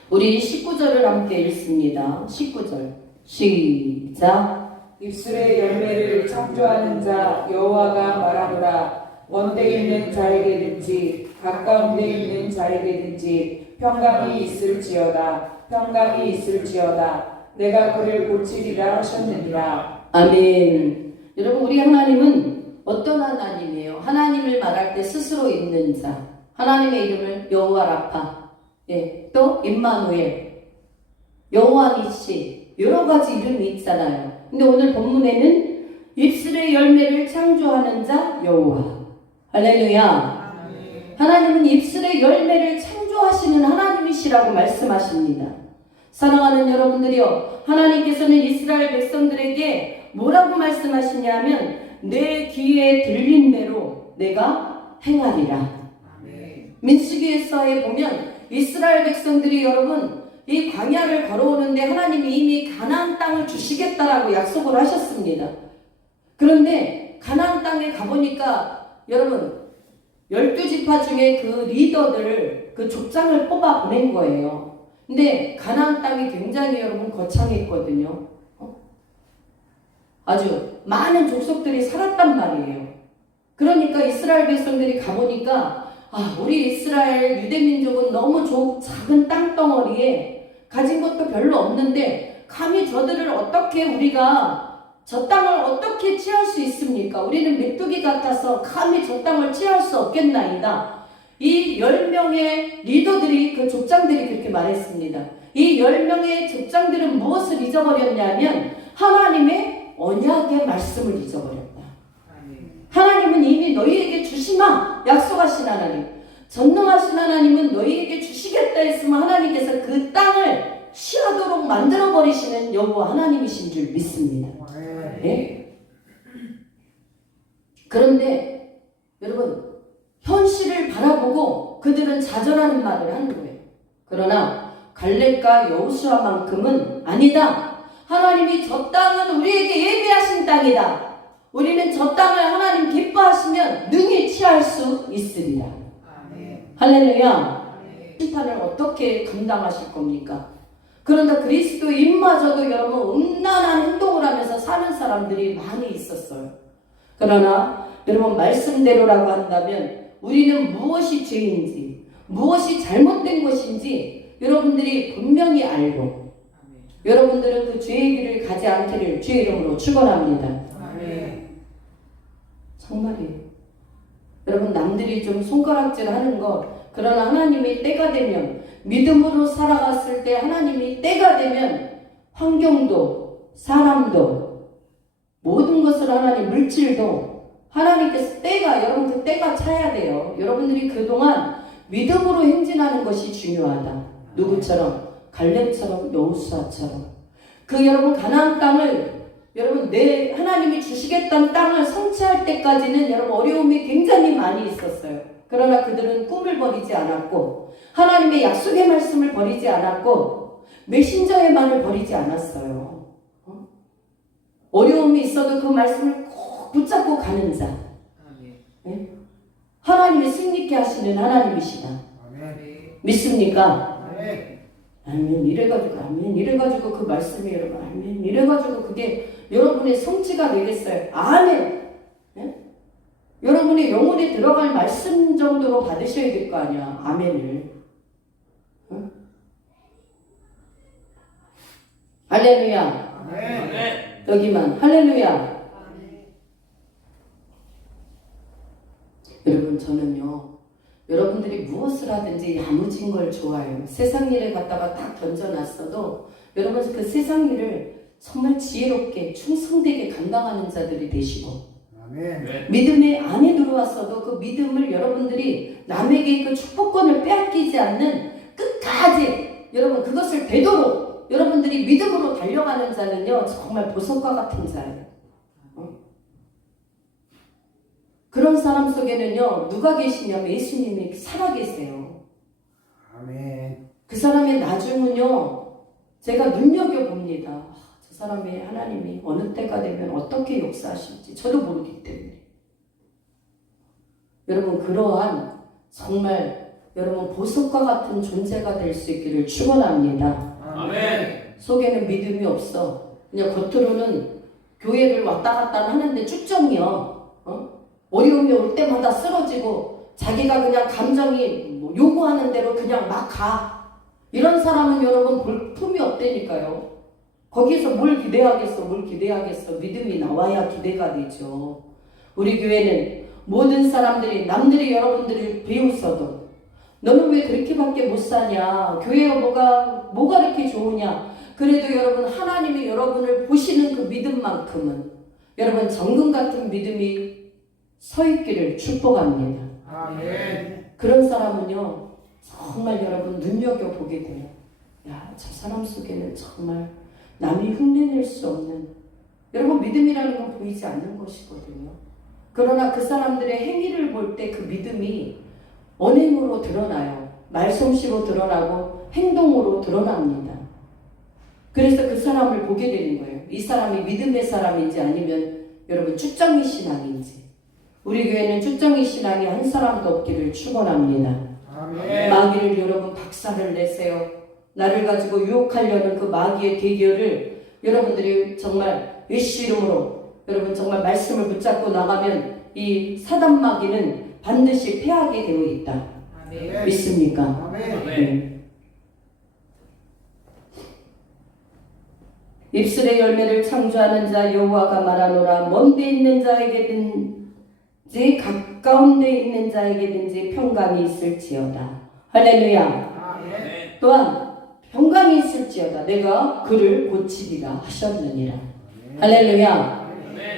우리 19절을 함께 읽습니다. 19절 시작. 입술의 열매를 창조하는 자 여호와가 말하노라. 먼데 있는 자에게든지 가까운 데 있는 자에게든지 평강이 있을지어다. 평강이 있을지어다. 내가 그를 고치리라 하셨느니라. 아멘. 여러분 우리 하나님은 어떤 하나님이에요? 하나님을 말할 때 스스로 있는 자, 하나님의 이름을 여호와 라파, 예, 또 임마누엘, 여호와 니시, 여러 가지 이름이 있잖아요. 근데 오늘 본문에는 입술의 열매를 창조하는 자 여호와. 할렐루야. 하나님은 입술의 열매를 창조하시는 하나님이시라고 말씀하십니다. 사랑하는 여러분들이요, 하나님께서는 이스라엘 백성들에게 뭐라고 말씀하시냐면 내 귀에 들린 대로 내가 행하리라. 민수기에서에 보면 이스라엘 백성들이 여러분 이 광야를 걸어오는데 하나님이 이미 가나안 땅을 주시겠다라고 약속을 하셨습니다. 그런데 가나안 땅에 가보니까 여러분 12지파 중에 그 리더들, 그 족장을 뽑아 보낸 거예요. 근데 가나안 땅이 굉장히 여러분 거창했거든요. 아주 많은 족속들이 살았단 말이에요. 그러니까 이스라엘 백성들이 가보니까 우리 이스라엘 유대민족은 너무 작은 땅덩어리에 가진 것도 별로 없는데 감히 저들을 어떻게 우리가 저 땅을 어떻게 취할 수 있습니까? 우리는 메뚜기 같아서 감히 저 땅을 취할 수 없겠나이다. 이 10명의 리더들이, 그 족장들이 그렇게 말했습니다. 이 10명의 족장들은 무엇을 잊어버렸냐면 하나님의 언약의 말씀을 잊어버렸다. 하나님은 이미 너희에게 주시마 약속하신 하나님, 전능하신 하나님은 너희에게 주시겠다 했으면 하나님께서 그 땅을 취하도록 만들어버리시는 여호와 하나님이신 줄 믿습니다. 네? 그런데 여러분 현실을 바라보고 그들은 좌절하는 말을 하는 거예요. 그러나 갈렙과 여호수아만큼은 아니다. 하나님이 저 땅은 우리에게 예비하신 땅이다. 우리는 저 땅을 하나님 기뻐하시면 능히 취할 수 있으리라. 할렐루야. 심판을 어떻게 감당하실 겁니까? 그런데 그리스도인마저도 여러분 음란한 행동을 하면서 사는 사람들이 많이 있었어요. 그러나 여러분 말씀대로라고 한다면 우리는 무엇이 죄인지, 무엇이 잘못된 것인지 여러분들이 분명히 알고 여러분들은 그 죄의 길을 가지 않기를 주의 이름으로 축원합니다. 정말이에요. 여러분 남들이 좀 손가락질하는 것, 그러나 하나님이 때가 되면 믿음으로 살아갔을 때 하나님이 때가 되면 환경도 사람도 모든 것을 하나님 물질도 하나님께서 때가, 여러분 그 때가 차야 돼요. 여러분들이 그동안 믿음으로 행진하는 것이 중요하다. 누구처럼? 갈렙처럼, 여호수아처럼. 그 여러분 가나안 땅을 여러분 내 하나님이 주시겠다는 땅을 성취할 때까지는 여러분 어려움이 굉장히 많이 있었어요. 그러나 그들은 꿈을 버리지 않았고 하나님의 약속의 말씀을 버리지 않았고 메신저의 말을 버리지 않았어요. 어려움이 있어도 그 말씀을 꼭 붙잡고 가는 자. 네? 하나님이 승리케 하시는 하나님이시다. 믿습니까? 아멘 이래가지고 아멘 이래가지고 그 말씀이 여러분 아멘 이래가지고 그게 여러분의 성취가 되겠어요. 아멘. 예? 여러분의 영혼에 들어갈 말씀 정도로 받으셔야 될 거 아니야. 아멘을. 어? 할렐루야. 아멘. 여기만 할렐루야. 여러분 저는요 여러분들이 무엇을 하든지 야무진 걸 좋아해요. 세상 일을 갖다가 딱 던져놨어도 여러분 그 세상 일을 정말 지혜롭게 충성되게 감당하는 자들이 되시고 아멘. 믿음의 안에 들어왔어도 그 믿음을 여러분들이 남에게 그 축복권을 빼앗기지 않는 끝까지 여러분 그것을 되도록 여러분들이 믿음으로 달려가는 자는요 정말 보석과 같은 자예요. 그런 사람 속에는요 누가 계시냐면 예수님이 살아계세요. 아멘. 그 사람의 나중은요 제가 눈여겨봅니다. 저 사람의 하나님이 어느 때가 되면 어떻게 역사하실지 저도 모르기 때문에 여러분 그러한 정말 여러분 보석과 같은 존재가 될 수 있기를 축원합니다. 아멘. 속에는 믿음이 없어. 그냥 겉으로는 교회를 왔다 갔다 하는데 쭉정이요. 어려움이 올 때마다 쓰러지고 자기가 그냥 감정이 요구하는 대로 그냥 막 가. 이런 사람은 여러분 볼품이 없다니까요. 거기서 뭘 기대하겠어. 믿음이 나와야 기대가 되죠. 우리 교회는 모든 사람들이 남들이 여러분들을 배우서도 너는 왜 그렇게밖에 못 사냐? 교회가 뭐가 그렇게 좋으냐? 그래도 여러분 하나님이 여러분을 보시는 그 믿음만큼은 여러분 정금 같은 믿음이 서 있기를 축복합니다. 아멘. 그런 사람은요 정말 여러분 눈여겨보게 돼요. 야, 저 사람 속에는 정말 남이 흉내낼 수 없는 여러분 믿음이라는 건 보이지 않는 것이거든요. 그러나 그 사람들의 행위를 볼 때 그 믿음이 언행으로 드러나요. 말솜씨로 드러나고 행동으로 드러납니다. 그래서 그 사람을 보게 되는 거예요. 이 사람이 믿음의 사람인지 아니면 여러분 쭉정이 신앙인지. 우리 교회는 쭉정이 신앙이 한 사람도 없기를 축원합니다. 아멘. 마귀를 여러분 박살을 내세요. 나를 가지고 유혹하려는 그 마귀의 계결을 여러분들이 정말 예수 이름으로 여러분 정말 말씀을 붙잡고 나가면 이 사단 마귀는 반드시 패하게 되어 있다. 아멘. 믿습니까? 아멘. 네. 입술의 열매를 창조하는 자 여호와가 말하노라. 먼데 있는 자에게든지 가까운 데 있는 자에게든지 평강이 있을지어다. 할렐루야. 아멘. 또한 평강이 있을지어다. 내가 그를 고치리라 하셨느니라. 할렐루야.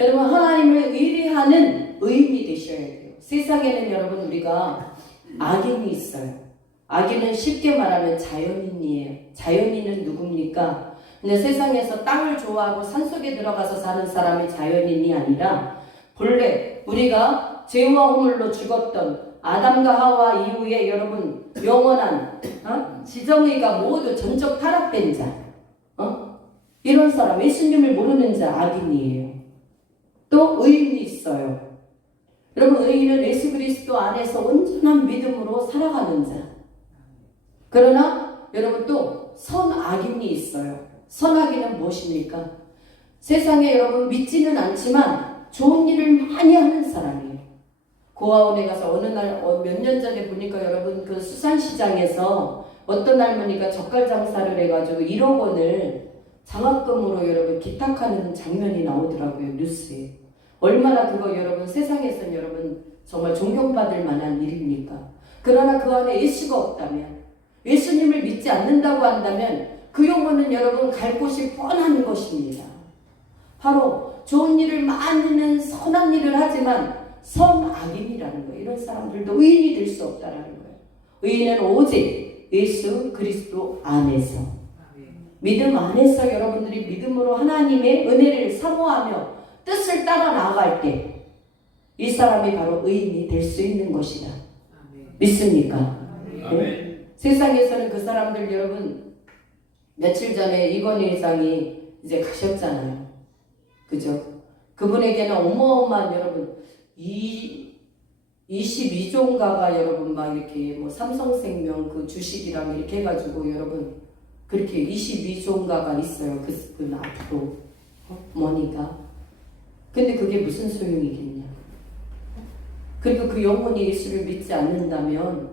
여러분 하나님을 의뢰하는 의인이 되셔야 돼요. 세상에는 여러분 우리가 악인이 있어요. 악인은 쉽게 말하면 자연인이에요. 자연인은 누굽니까? 근데 세상에서 땅을 좋아하고 산속에 들어가서 사는 사람이 자연인이 아니라 본래 우리가 죄와 허물로 죽었던 아담과 하와 이후에 여러분 영원한 지정의가 모두 전적 타락된 자 이런 사람 예수님을 모르는 자 악인이에요. 또 의인이 있어요. 여러분 의인은 예수 그리스도 안에서 온전한 믿음으로 살아가는 자. 그러나 여러분 또 선악인이 있어요. 선악인은 무엇입니까? 세상에 여러분 믿지는 않지만 좋은 일을 많이 하는 사람이에요. 고아원에 가서 어느 날 몇 년 전에 보니까 여러분 그 수산시장에서 어떤 할머니가 젓갈 장사를 해가지고 1억 원을 장학금으로 여러분 기탁하는 장면이 나오더라고요. 뉴스에. 얼마나 그거 여러분 세상에서는 여러분 정말 존경받을 만한 일입니까? 그러나 그 안에 예수가 없다면 예수님을 믿지 않는다고 한다면 그 영혼은 여러분 갈 곳이 뻔한 것입니다. 바로 좋은 일을 많이 하는 선한 일을 하지만 선악인이라는 거예요. 이런 사람들도 의인이 될 수 없다라는 거예요. 의인은 오직 예수 그리스도 안에서 믿음 안에서 여러분들이 믿음으로 하나님의 은혜를 사모하며 뜻을 따라 나아갈 때 이 사람이 바로 의인이 될 수 있는 것이다. 믿습니까? 네? 세상에서는 그 사람들 여러분 며칠 전에 이건희 회장이 이제 가셨잖아요. 그죠? 그분에게는 어마어마한 여러분 22조인가가 여러분 막 이렇게 뭐 삼성생명 그 주식이랑 이렇게 해가지고 여러분 그렇게 22종가가 있어요. 그 앞으로 머니가. 근데 그게 무슨 소용이겠냐. 그리고 그 영혼이 예수를 믿지 않는다면,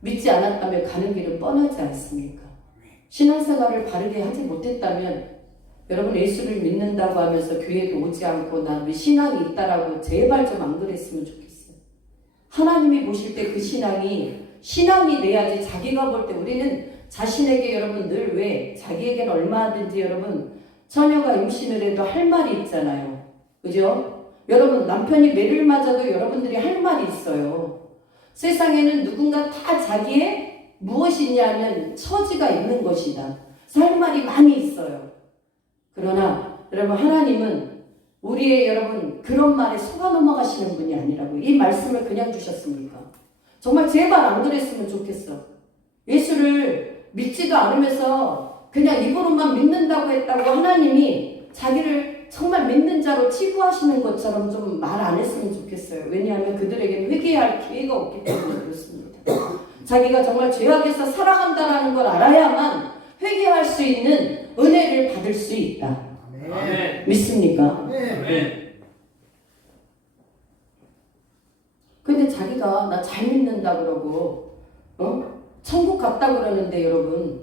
믿지 않았다면 가는 길은 뻔하지 않습니까? 신앙생활을 바르게 하지 못했다면 여러분 예수를 믿는다고 하면서 교회도 오지 않고 나 신앙이 있다라고 제발 좀 안 그랬으면 좋겠어요. 하나님이 보실 때 그 신앙이 돼야지. 자기가 볼 때 우리는 자신에게 여러분 늘 왜 자기에게는 얼마든지 여러분 처녀가 임신을 해도 할 말이 있잖아요. 그죠? 여러분 남편이 매를 맞아도 여러분들이 할 말이 있어요. 세상에는 누군가 다 자기의 무엇이 있냐면 처지가 있는 것이다. 할 말이 많이 있어요. 그러나 여러분 하나님은 우리의 여러분 그런 말에 속아 넘어가시는 분이 아니라고. 이 말씀을 그냥 주셨습니까? 정말 제발 안 그랬으면 좋겠어. 예수를 믿지도 않으면서 그냥 입으로만 믿는다고 했다고 하나님이 자기를 정말 믿는 자로 치부하시는 것처럼 좀 말 안 했으면 좋겠어요. 왜냐하면 그들에게는 회개할 기회가 없기 때문에 그렇습니다. 자기가 정말 죄악에서 살아간다는 걸 알아야만 회개할 수 있는 은혜를 받을 수 있다. 아멘. 믿습니까? 아멘. 근데 자기가 나 잘 믿는다 그러고 천국 갔다 그러는데 여러분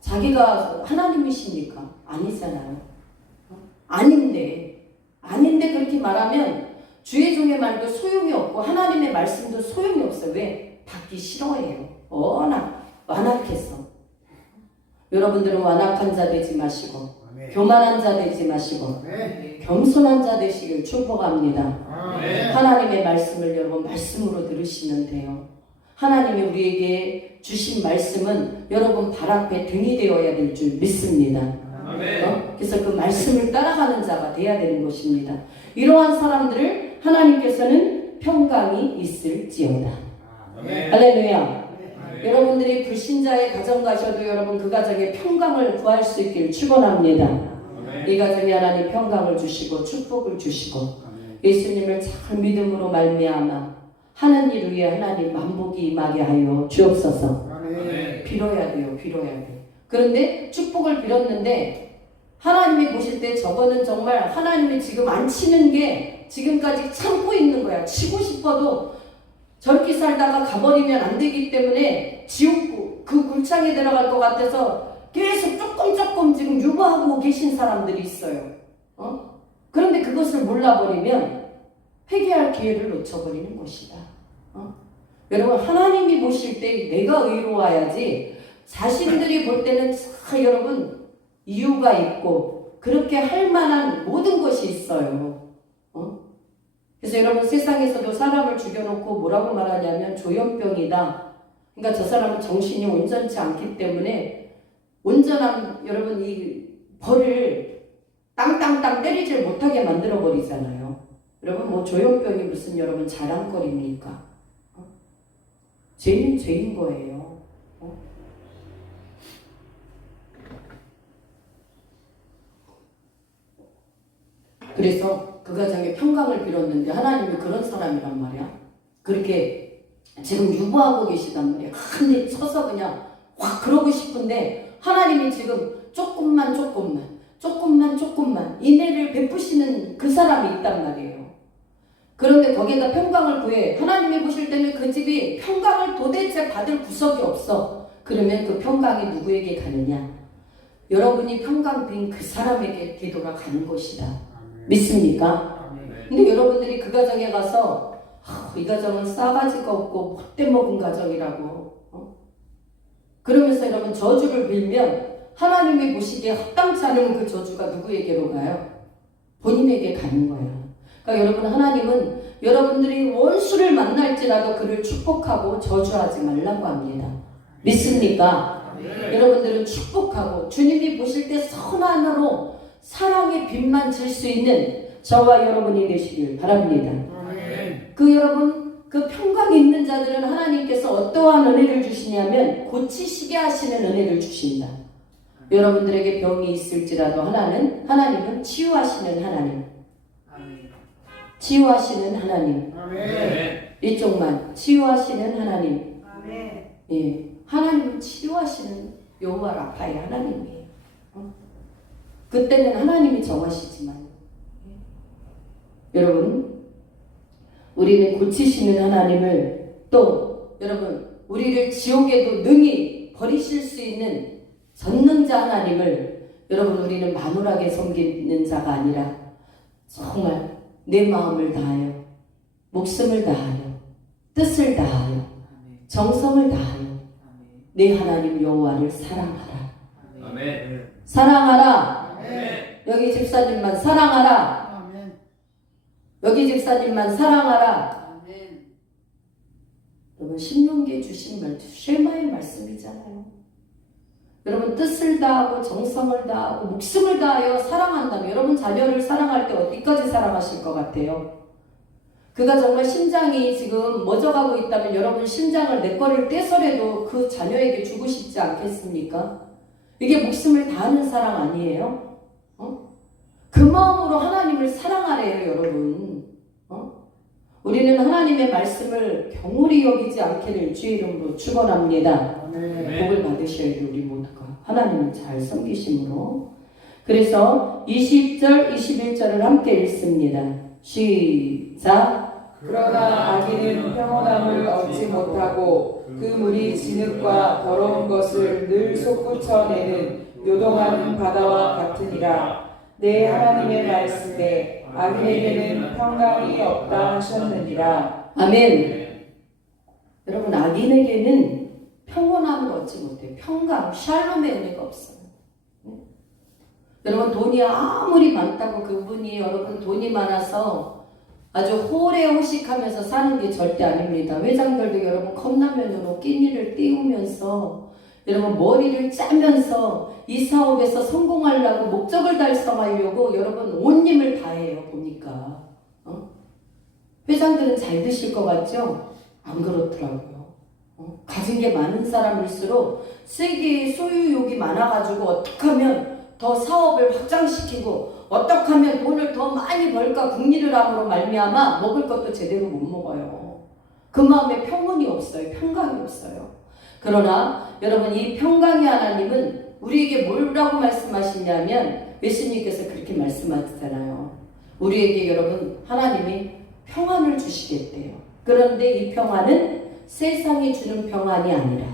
자기가 하나님이십니까? 아니잖아요. 아닌데 그렇게 말하면 주의 종의 말도 소용이 없고 하나님의 말씀도 소용이 없어요. 왜? 받기 싫어해요. 워낙 완악해서. 여러분들은 완악한 자 되지 마시고 아멘. 교만한 자 되지 마시고 아멘. 겸손한 자 되시길 축복합니다. 아멘. 하나님의 말씀을 여러분 말씀으로 들으시면 돼요. 하나님이 우리에게 주신 말씀은 여러분 발 앞에 등이 되어야 될 줄 믿습니다. 아멘. 그래서 그 말씀을 따라가는 자가 돼야 되는 것입니다. 이러한 사람들을 하나님께서는 평강이 있을지어다. 아멘. 할렐루야. 여러분들이 불신자의 가정 가셔도 여러분 그 가정에 평강을 구할 수 있기를 축원합니다. 이 가정에 하나님 평강을 주시고 축복을 주시고 예수님을 잘 믿음으로 말미암아 하는 일 위에 하나님 만복이 임하게 하여 주옵소서. 아멘. 빌어야 돼요. 그런데 축복을 빌었는데 하나님이 보실 때 저거는 정말 하나님이 지금 안 치는 게 지금까지 참고 있는 거야. 치고 싶어도 저렇게 살다가 가버리면 안 되기 때문에 지옥 그 굴창에 들어갈 것 같아서 계속 조금 지금 유보하고 계신 사람들이 있어요. 그런데 그것을 몰라버리면 회개할 기회를 놓쳐버리는 것이다. 여러분 하나님이 보실 때 내가 의로워야지 자신들이 볼 때는 여러분 이유가 있고 그렇게 할 만한 모든 것이 있어요. 그래서 여러분 세상에서도 사람을 죽여놓고 뭐라고 말하냐면 조현병이다. 그러니까 저 사람은 정신이 온전치 않기 때문에 온전한 여러분 이 벌을 땅땅땅 때리질 못하게 만들어 버리잖아요. 여러분 뭐 조현병이 무슨 여러분 자랑거리입니까? 죄는 죄인 거예요. 그래서 그 가정에 평강을 빌었는데 하나님이 그런 사람이란 말이야. 그렇게 지금 유보하고 계시단 말이야. 한데 쳐서 그냥 확 그러고 싶은데 하나님이 지금 조금만 인내를 베푸시는 그 사람이 있단 말이에요. 그런데 거기에다 평강을 구해. 하나님이 보실 때는 그 집이 평강을 도대체 받을 구석이 없어. 그러면 그 평강이 누구에게 가느냐? 여러분이 평강 빈 그 사람에게 기도가 가는 것이다. 믿습니까? 근데 여러분들이 그 가정에 가서 이 가정은 싸가지가 없고 못돼 먹은 가정이라고 그러면서 여러분 저주를 빌면 하나님이 보시기에 합당치 않으면 그 저주가 누구에게로 가요? 본인에게 가는 거야. 그러니까 여러분 하나님은 여러분들이 원수를 만날지라도 그를 축복하고 저주하지 말라고 합니다. 믿습니까? 여러분들은 축복하고 주님이 보실 때 선한으로 사랑의 빛만 질 수 있는 저와 여러분이 되시길 바랍니다. 그 여러분 그 평강이 있는 자들은 하나님께서 어떠한 은혜를 주시냐면 고치시게 하시는 은혜를 주신다. 여러분들에게 병이 있을지라도 하나님은 치유하시는 하나님. 치유하시는 하나님. 이쪽만 치유하시는 하나님. 예, 하나님은 치유하시는 여호와 라파의 하나님이에요. 그때는 하나님이 정하시지만 여러분 우리는 고치시는 하나님을 또 여러분 우리를 지옥에도 능히 버리실 수 있는 전능자 하나님을 여러분 우리는 만홀하게 섬기는 자가 아니라 정말 내 마음을 다하여 목숨을 다하여 뜻을 다하여 정성을 다하여 내 하나님 여호와를 사랑하라. 아멘. 사랑하라. 아멘. 여기 집사님만 사랑하라. 여기 집사님만 사랑하라. 여러분 신명기에 주신 말씀 쉐마의 말씀이잖아요. 여러분 뜻을 다하고 정성을 다하고 목숨을 다하여 사랑한다면 여러분 자녀를 사랑할 때 어디까지 사랑하실 것 같아요? 그가 정말 심장이 지금 멎어가고 있다면 여러분 심장을 내 거를 떼서라도 그 자녀에게 주고 싶지 않겠습니까? 이게 목숨을 다하는 사랑 아니에요? 그 마음으로 하나님을 사랑하래요, 여러분. 우리는 하나님의 말씀을 경홀히 여기지 않기를 주의 이름으로 축원합니다. 복을 받으셔야 돼, 우리 모두가. 하나님을 잘 섬기심으로. 그래서 20절, 21절을 함께 읽습니다. 시작. 그러나 악인은 평온함을 얻지 못하고 그 물이 진흙과 더러운 것을 늘 솟구쳐내는 요동하는 바다와 같으니라. 내 하나님의 말씀에 악인에게는 평강이 없다 하셨느니라. 아멘. 여러분 악인에게는 평온함을 얻지 못해요. 평강, 샬롬의 은혜가 없어요. 여러분 돈이 아무리 많다고 그분이 여러분 돈이 많아서 아주 호래호식하면서 사는 게 절대 아닙니다. 회장들도 여러분 컵라면으로 끼니를 띄우면서 여러분 머리를 짜면서 이 사업에서 성공하려고 목적을 달성하려고 여러분 온 힘을 다해요. 보니까 회장들은 잘 드실 것 같죠? 안 그렇더라고요. 가진 게 많은 사람일수록 세계의 소유욕이 많아가지고 어떻게 하면 더 사업을 확장시키고 어떻게 하면 돈을 더 많이 벌까 궁리를 함으로 말미암아 먹을 것도 제대로 못 먹어요. 그 마음에 평온이 없어요. 평강이 없어요. 그러나 여러분 이 평강의 하나님은 우리에게 뭐라고 말씀하시냐면 예수님께서 그렇게 말씀하셨잖아요. 우리에게 여러분 하나님이 평안을 주시겠대요. 그런데 이 평안은 세상이 주는 평안이 아니라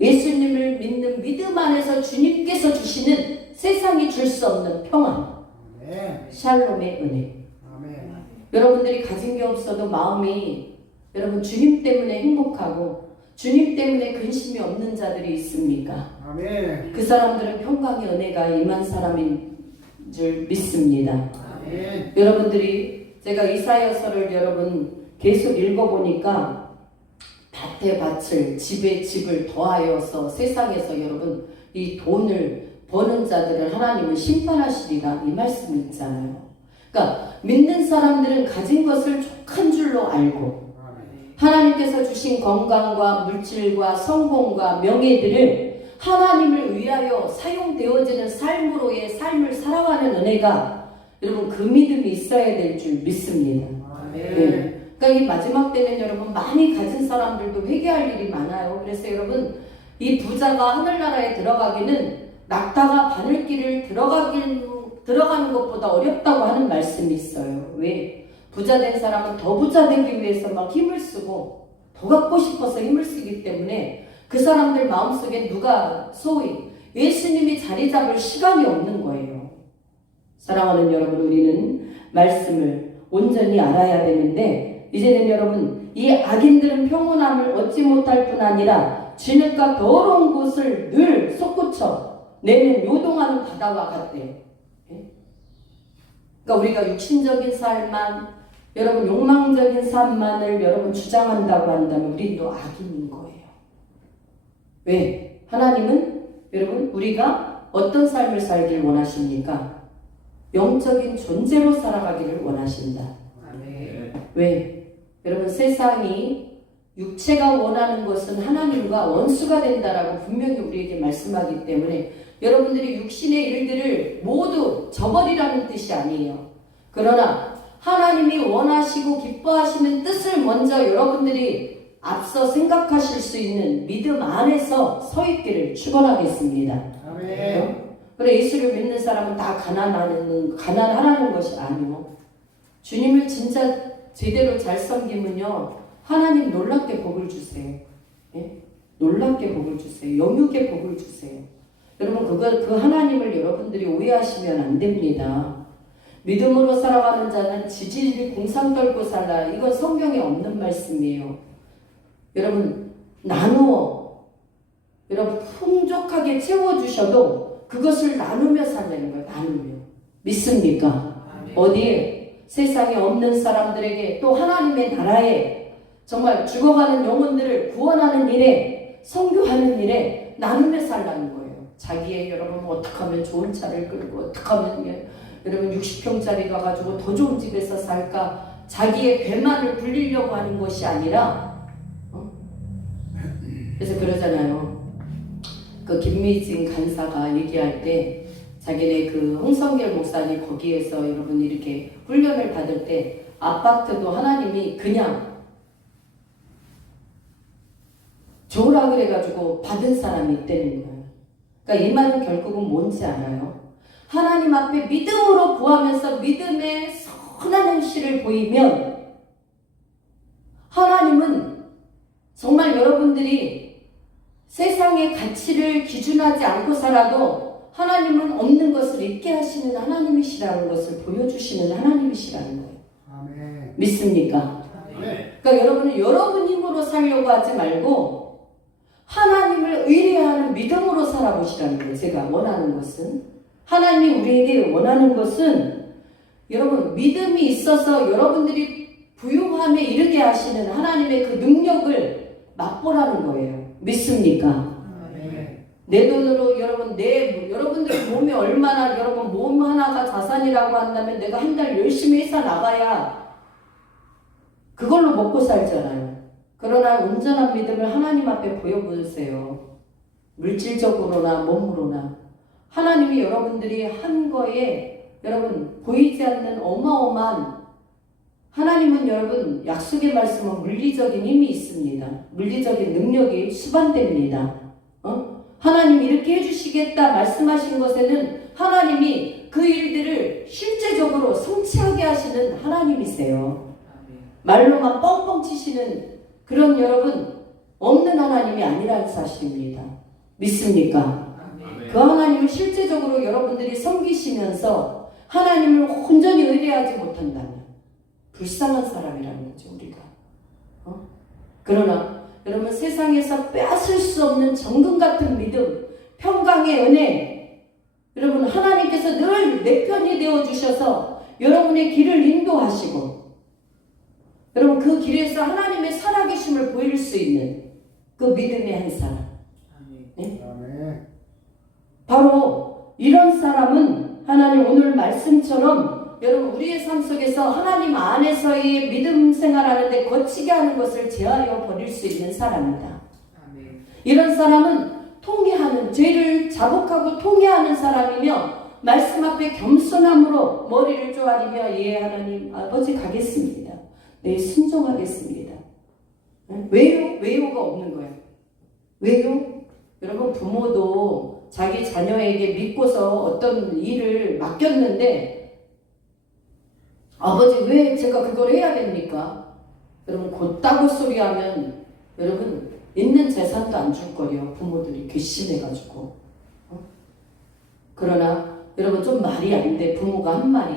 예수님을 믿는 믿음 안에서 주님께서 주시는 세상이 줄 수 없는 평안, 샬롬의 은혜. 여러분들이 가진 게 없어도 마음이 여러분 주님 때문에 행복하고 주님 때문에 근심이 없는 자들이 있습니까? 아멘. 그 사람들은 평강의 은혜가 임한 사람인 줄 믿습니다. 아멘. 여러분들이 제가 이사야서를 여러분 계속 읽어보니까 밭에 밭을 집에 집을 더하여서 세상에서 여러분 이 돈을 버는 자들을 하나님은 심판하시리라 이 말씀이 있잖아요. 그러니까 믿는 사람들은 가진 것을 족한 줄로 알고 하나님께서 주신 건강과 물질과 성공과 명예들을 하나님을 위하여 사용되어지는 삶으로의 삶을 살아가는 은혜가 여러분 그 믿음이 있어야 될 줄 믿습니다. 네. 그러니까 이 마지막 때는 여러분 많이 가진 사람들도 회개할 일이 많아요. 그래서 여러분 이 부자가 하늘나라에 들어가기는 낙타가 바늘길을 들어가는 것보다 어렵다고 하는 말씀이 있어요. 왜? 부자 된 사람은 더 부자 되기 위해서 막 힘을 쓰고 더 갖고 싶어서 힘을 쓰기 때문에 그 사람들 마음속에 누가 소위 예수님이 자리 잡을 시간이 없는 거예요. 사랑하는 여러분, 우리는 말씀을 온전히 알아야 되는데 이제는 여러분 이 악인들은 평온함을 얻지 못할 뿐 아니라 진흙과 더러운 곳을 늘 솟구쳐 내는 요동하는 바다와 같대요. 그러니까 우리가 육신적인 삶만 여러분 욕망적인 삶만을 여러분 주장한다고 한다면 우리도 악인인 거예요. 왜? 하나님은 여러분 우리가 어떤 삶을 살길 원하십니까? 영적인 존재로 살아가기를 원하신다. 왜? 여러분 세상이 육체가 원하는 것은 하나님과 원수가 된다라고 분명히 우리에게 말씀하기 때문에 여러분들이 육신의 일들을 모두 저버리라는 뜻이 아니에요. 그러나 하나님이 원하시고 기뻐하시는 뜻을 먼저 여러분들이 앞서 생각하실 수 있는 믿음 안에서 서 있기를 축원하겠습니다. 아멘. 그래, 예수를 믿는 사람은 다 가난하라는 것이 아니요. 주님을 진짜 제대로 잘 섬기면요, 하나님 놀랍게 복을 주세요. 예? 놀랍게 복을 주세요. 영육의 복을 주세요. 여러분, 그 하나님을 여러분들이 오해하시면 안 됩니다. 믿음으로 살아가는 자는 지질이 궁상 떨고 살라. 이건 성경에 없는 말씀이에요. 여러분, 나누어 여러분 풍족하게 채워주셔도 그것을 나누며 살라는 거예요. 나누며. 믿습니까? 어디에? 세상에 없는 사람들에게, 또 하나님의 나라에 정말 죽어가는 영혼들을 구원하는 일에, 선교하는 일에 나누며 살라는 거예요. 자기의 여러분 어떻게 하면 좋은 차를 끌고, 어떻게 하면 여러분 60평짜리 가가지고 더 좋은 집에서 살까, 자기의 배만을 불리려고 하는 것이 아니라, 그래서 그러잖아요. 그 김미진 간사가 얘기할 때 자기네 그 홍성결 목사님 거기에서 여러분 이렇게 훈련을 받을 때 아파트도 하나님이 그냥 줘라 그래가지고 받은 사람이 있다는 거예요. 그러니까 이 말은 결국은 뭔지 알아요? 하나님 앞에 믿음으로 구하면서 믿음의 선한 행실을 보이면 하나님은 정말 여러분들이 세상의 가치를 기준하지 않고 살아도 하나님은 없는 것을 있게 하시는 하나님이시라는 것을 보여주시는 하나님이시라는 거예요. 아멘. 믿습니까? 아멘. 그러니까 여러분은 여러분 힘으로 살려고 하지 말고 하나님을 의뢰하는 믿음으로 살아보시라는 거예요. 제가 원하는 것은, 하나님이 우리에게 원하는 것은 여러분 믿음이 있어서 여러분들이 부유함에 이르게 하시는 하나님의 그 능력을 맛보라는 거예요. 믿습니까? 아멘. 내 돈으로 여러분들 몸이 얼마나, 여러분 몸 하나가 자산이라고 한다면 내가 한 달 열심히 회사 나가야 그걸로 먹고 살잖아요. 그러나 온전한 믿음을 하나님 앞에 보여보세요. 물질적으로나 몸으로나 하나님이 여러분들이 한 거에 여러분 보이지 않는 어마어마한, 하나님은 여러분 약속의 말씀은 물리적인 힘이 있습니다. 물리적인 능력이 수반됩니다. 하나님이 이렇게 해주시겠다 말씀하신 것에는 하나님이 그 일들을 실제적으로 성취하게 하시는 하나님이세요. 말로만 뻥뻥 치시는 그런 여러분 없는 하나님이 아니라는 사실입니다. 믿습니까? 아멘. 그 하나님을 실제적으로 여러분들이 섬기시면서 하나님을 온전히 의뢰하지 못한다면 불쌍한 사람이라는 거죠, 우리가. 그러나 여러분 세상에서 빼앗을 수 없는 정금 같은 믿음, 평강의 은혜, 여러분 하나님께서 늘 내 편이 되어 주셔서 여러분의 길을 인도하시고 여러분 그 길에서 하나님의 살아계심을 보일 수 있는 그 믿음의 한 사람. 네? 아멘. 바로 이런 사람은 하나님 오늘 말씀처럼 여러분 우리의 삶 속에서 하나님 안에서의 믿음 생활하는데 거치게 하는 것을 제하여 버릴 수 있는 사람이다. 이런 사람은 통회하는, 죄를 자복하고 통회하는 사람이며 말씀 앞에 겸손함으로 머리를 조아리며 예 하나님 아버지 가겠습니다. 네 순종하겠습니다. 왜요? 왜요가 없는 거예요. 왜요? 여러분 부모도 자기 자녀에게 믿고서 어떤 일을 맡겼는데 아버지 왜 제가 그걸 해야 됩니까? 여러분 곧다고 소리하면 여러분 있는 재산도 안 줄 거예요. 부모들이 괘씸해가지고. 그러나 여러분 좀 말이 안 돼. 부모가 한 말이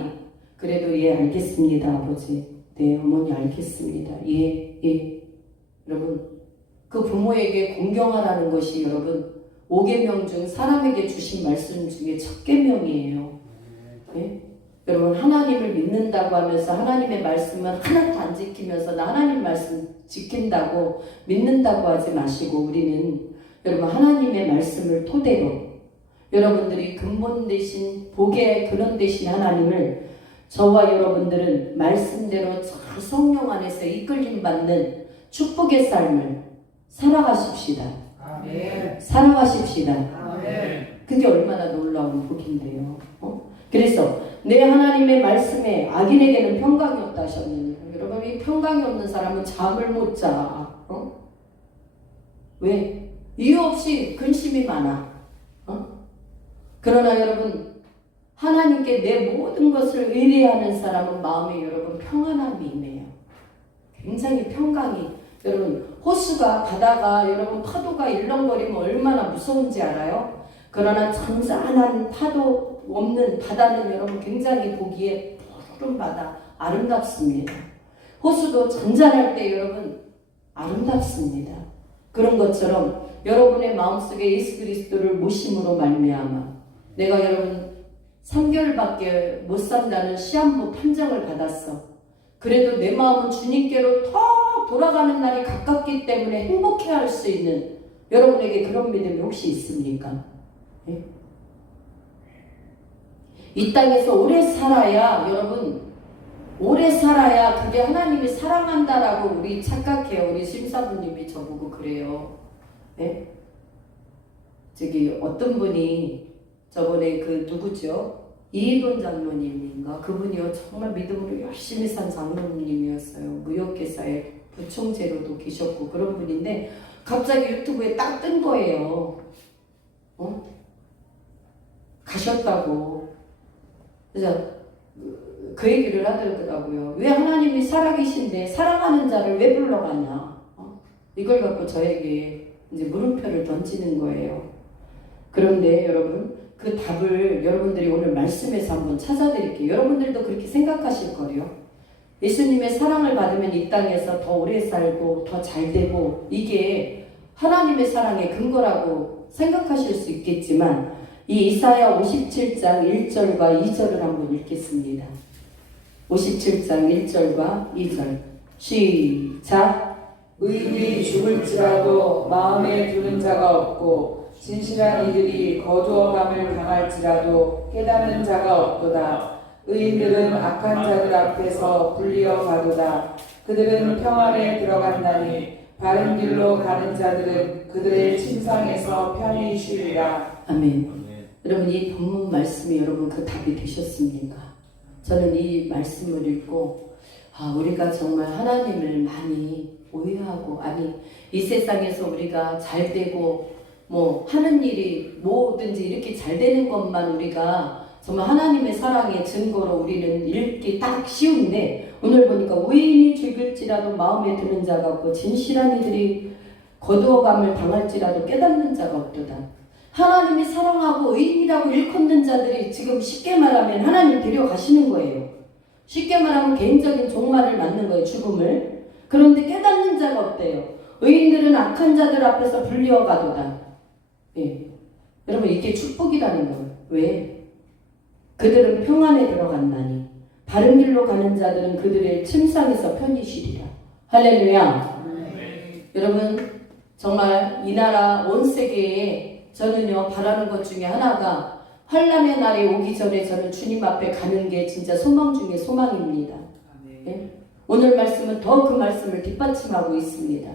그래도 예 알겠습니다 아버지. 네 어머니 알겠습니다. 예. 여러분 그 부모에게 공경하라는 것이 여러분 5계명 중 사람에게 주신 말씀 중에 첫 계명이에요. 네? 여러분 하나님을 믿는다고 하면서 하나님의 말씀을 하나도 안 지키면서 나 하나님 말씀 지킨다고 믿는다고 하지 마시고 우리는 여러분 하나님의 말씀을 토대로 여러분들이 근본 대신 복의 근원 대신 하나님을 저와 여러분들은 말씀대로 성령 안에서 이끌림 받는 축복의 삶을 살아가십시다. 아멘. 살아가십시다. 아멘. 그게 얼마나 놀라운 복인데요. 그래서 내 하나님의 말씀에 악인에게는 평강이 없다 하셨는데 여러분 이 평강이 없는 사람은 잠을 못 자. 왜? 이유 없이 근심이 많아. 그러나 여러분, 하나님께 내 모든 것을 의뢰하는 사람은 마음에 여러분 평안함이 임해요. 굉장히 평강이. 여러분, 호수가 가다가 여러분 파도가 일렁거리면 얼마나 무서운지 알아요? 그러나 잔잔한 파도 없는 바다는 여러분 굉장히 보기에 푸른 바다, 아름답습니다. 호수도 잔잔할 때 여러분 아름답습니다. 그런 것처럼 여러분의 마음속에 예수 그리스도를 모심으로 말미암아 내가 여러분 3개월밖에 못 산다는 시한부 판정을 받았어. 그래도 내 마음은 주님께로 더 돌아가는 날이 가깝기 때문에 행복해할 수 있는 여러분에게 그런 믿음이 혹시 있습니까? 예? 이 땅에서 오래 살아야 여러분 오래 살아야 그게 하나님이 사랑한다라고 우리 착각해요. 우리 심사부님이 저보고 그래요. 예? 저기 어떤 분이 저번에 그 누구죠? 이희돈 장로님인가? 그분이요 정말 믿음으로 열심히 산 장로님이었어요. 무역회사에 부총재로도 계셨고 그런 분인데 갑자기 유튜브에 딱 뜬 거예요. 가셨다고. 그래서 그 얘기를 하더라고요. 왜 하나님이 살아계신데 사랑하는 자를 왜 불러가냐? 이걸 갖고 저에게 이제 물음표를 던지는 거예요. 그런데 여러분 그 답을 여러분들이 오늘 말씀에서 한번 찾아드릴게요. 여러분들도 그렇게 생각하실 거예요. 예수님의 사랑을 받으면 이 땅에서 더 오래 살고 더 잘 되고 이게 하나님의 사랑의 근거라고 생각하실 수 있겠지만 이 이사야 57장 1절과 2절을 한번 읽겠습니다. 57장 1절과 2절 시작. 의인이 죽을지라도 마음에 두는 자가 없고 진실한 이들이 거두어감을 당할지라도 깨닫는 자가 없도다. 의인들은 악한 자들 앞에서 불리어 가도다. 그들은 평안에 들어간다니 바른 길로 가는 자들은 그들의 침상에서 편히 쉬리라. 아멘. 여러분 이 본문 말씀이 여러분 그 답이 되셨습니까? 저는 이 말씀을 읽고 우리가 정말 하나님을 많이 오해하고 이 세상에서 우리가 잘 되고 뭐 하는 일이 뭐든지 이렇게 잘 되는 것만 우리가 정말 하나님의 사랑의 증거로 우리는 읽기 딱 쉬운데 오늘 보니까 의인이 죽을지라도 마음에 드는 자가 없고 진실한 이들이 거두어감을 당할지라도 깨닫는 자가 없도다. 하나님이 사랑하고 의인이라고 일컫는 자들이 지금 쉽게 말하면 하나님 데려가시는 거예요. 쉽게 말하면 개인적인 종말을 맞는 거예요. 죽음을. 그런데 깨닫는 자가 없대요. 의인들은 악한 자들 앞에서 불리어 가도다. 예. 여러분 이게 축복이라는 거예요. 왜? 그들은 평안에 들어갔나니 바른 길로 가는 자들은 그들의 침상에서 편히 쉬리라. 할렐루야. 여러분 정말 이 나라 온 세계에 저는요 바라는 것 중에 하나가 환난의 날이 오기 전에 저는 주님 앞에 가는 게 진짜 소망 중에 소망입니다. 예? 오늘 말씀은 더 그 말씀을 뒷받침하고 있습니다.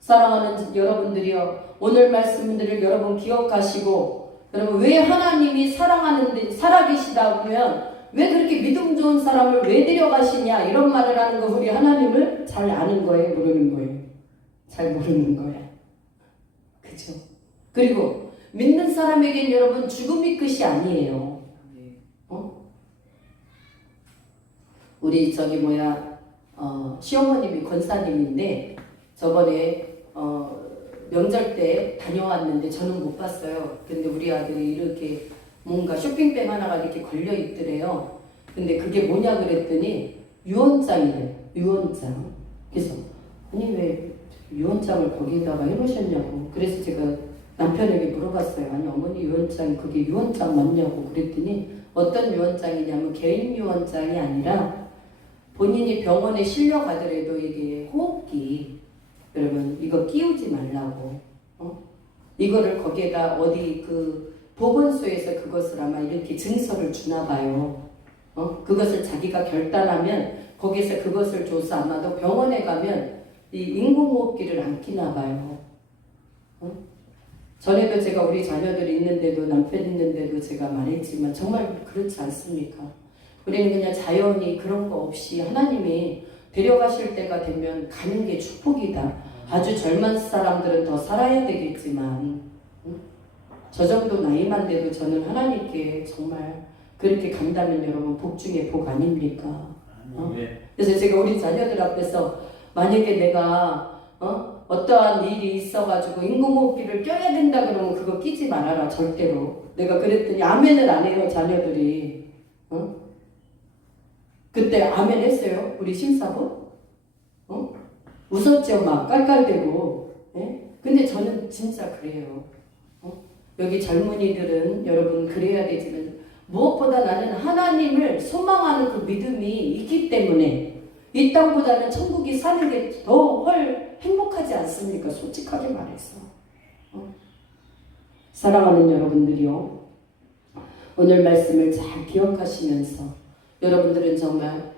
사랑하는 여러분들이요 오늘 말씀들을 여러분 기억하시고 여러분 왜 하나님이 사랑하는데 살아계시다 보면 왜 그렇게 믿음 좋은 사람을 왜 데려가시냐 이런 말을 하는 거 우리 하나님을 잘 아는 거예요 모르는 거예요? 잘 모르는 거야. 그죠? 그리고 믿는 사람에겐 여러분 죽음이 끝이 아니에요. 우리 시어머님이 권사님인데 저번에 명절 때 다녀왔는데 저는 못 봤어요. 근데 우리 아들이 이렇게 뭔가 쇼핑백 하나가 이렇게 걸려 있더래요. 근데 그게 뭐냐 그랬더니 유언장이래. 유언장. 그래서 아니 왜 유언장을 거기다가 해놓으셨냐고. 그래서 제가 남편에게 물어봤어요. 아니 어머니 유언장 그게 유언장 맞냐고 그랬더니 어떤 유언장이냐면 개인 유언장이 아니라 본인이 병원에 실려가더라도 이게 호흡기 여러분 이거 끼우지 말라고 이거를 거기에다 어디 그 보건소에서 그것을 아마 이렇게 증서를 주나 봐요. 그것을 자기가 결단하면 거기서 그것을 줘서 아마도 병원에 가면 이 인공호흡기를 안 끼나 봐요. 전에도 제가 우리 자녀들 있는데도 남편 있는데도 제가 말했지만 정말 그렇지 않습니까? 우리는 그냥 자연히 그런 거 없이 하나님이 데려가실 때가 되면 가는 게 축복이다. 아주 젊은 사람들은 더 살아야 되겠지만 저 정도 나이만 돼도 저는 하나님께 정말 그렇게 간다면 여러분 복 중에 복 아닙니까? 그래서 제가 우리 자녀들 앞에서 만약에 내가 어떠한 일이 있어가지고 인공호흡기를 껴야 된다 그러면 그거 끼지 말아라 절대로. 내가 그랬더니 아멘을 안 해요 자녀들이. 그때 아멘 했어요 우리 심사부? 웃었죠 막 깔깔대고. 예? 근데 저는 진짜 그래요. 여기 젊은이들은 여러분 그래야 되지만 무엇보다 나는 하나님을 소망하는 그 믿음이 있기 때문에 이 땅보다는 천국이 사는 게 더 행복하지 않습니까? 솔직하게 말해서. 사랑하는 여러분들이요. 오늘 말씀을 잘 기억하시면서 여러분들은 정말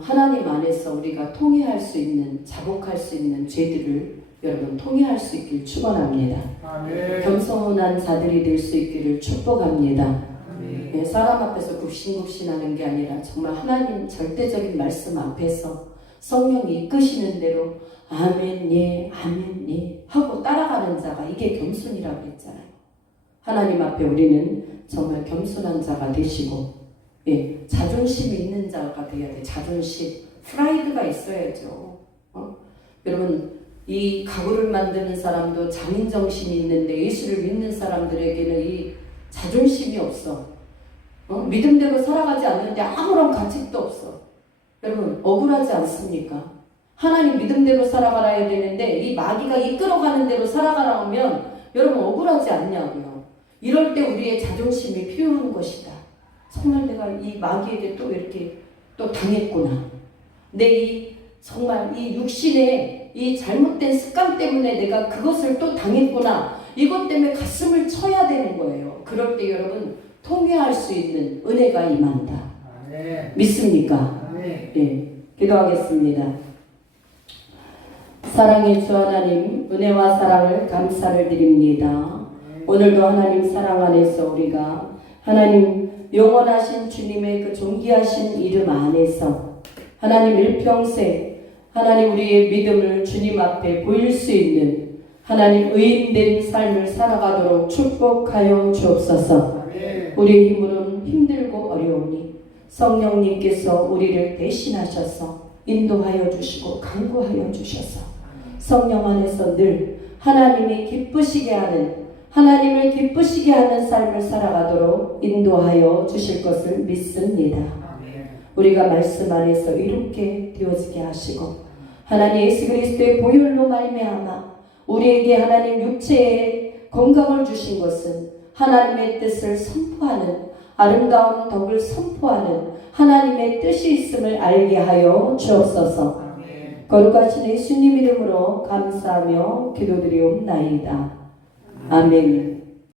하나님 안에서 우리가 통회할 수 있는 자복할 수 있는 죄들을 여러분 통회할 수 있길 축원합니다. 겸손한 자들이 될 수 있기를 축복합니다. 네, 사람 앞에서 굽신굽신하는 게 아니라 정말 하나님 절대적인 말씀 앞에서 성령이 이끄시는 대로 아멘 예 아멘 예 하고 따라가는 자가 이게 겸손이라고 했잖아요. 하나님 앞에 우리는 정말 겸손한 자가 되시고 예, 자존심 있는 자가 돼야 돼. 자존심, 프라이드가 있어야죠. 여러분 이 가구를 만드는 사람도 장인정신이 있는데 예수를 믿는 사람들에게는 이 자존심이 없어. 믿음대로 살아가지 않는데 아무런 가책도 없어. 여러분 억울하지 않습니까? 하나님 믿음대로 살아가야 되는데 이 마귀가 이끌어가는 대로 살아가라면 여러분 억울하지 않냐고요. 이럴 때 우리의 자존심이 필요한 것이다. 정말 내가 이 마귀에게 또 이렇게 또 당했구나. 정말 이 육신의 이 잘못된 습관 때문에 내가 그것을 또 당했구나. 이것 때문에 가슴을 쳐야 되는 거예요. 그럴 때 여러분 통회할 수 있는 은혜가 임한다. 믿습니까? 네, 기도하겠습니다. 사랑의 주 하나님, 은혜와 사랑을 감사를 드립니다. 오늘도 하나님 사랑 안에서 우리가 하나님 영원하신 주님의 그 존귀하신 이름 안에서 하나님 일평생 하나님 우리의 믿음을 주님 앞에 보일 수 있는 하나님 의인된 삶을 살아가도록 축복하여 주옵소서. 우리의 힘으로는 힘들고 어려우니 성령님께서 우리를 대신하셔서 인도하여 주시고 강구하여 주셔서 성령 안에서 늘 하나님이 기쁘시게 하는 하나님을 기쁘시게 하는 삶을 살아가도록 인도하여 주실 것을 믿습니다. 우리가 말씀 안에서 이롭게 되어지게 하시고 하나님 예수 그리스도의 보혈로 말미암아 우리에게 하나님 육체의 건강을 주신 것은 하나님의 뜻을 선포하는 아름다운 덕을 선포하는 하나님의 뜻이 있음을 알게 하여 주옵소서. 거룩하신 예수님 이름으로 감사하며 기도드리옵나이다. 아멘.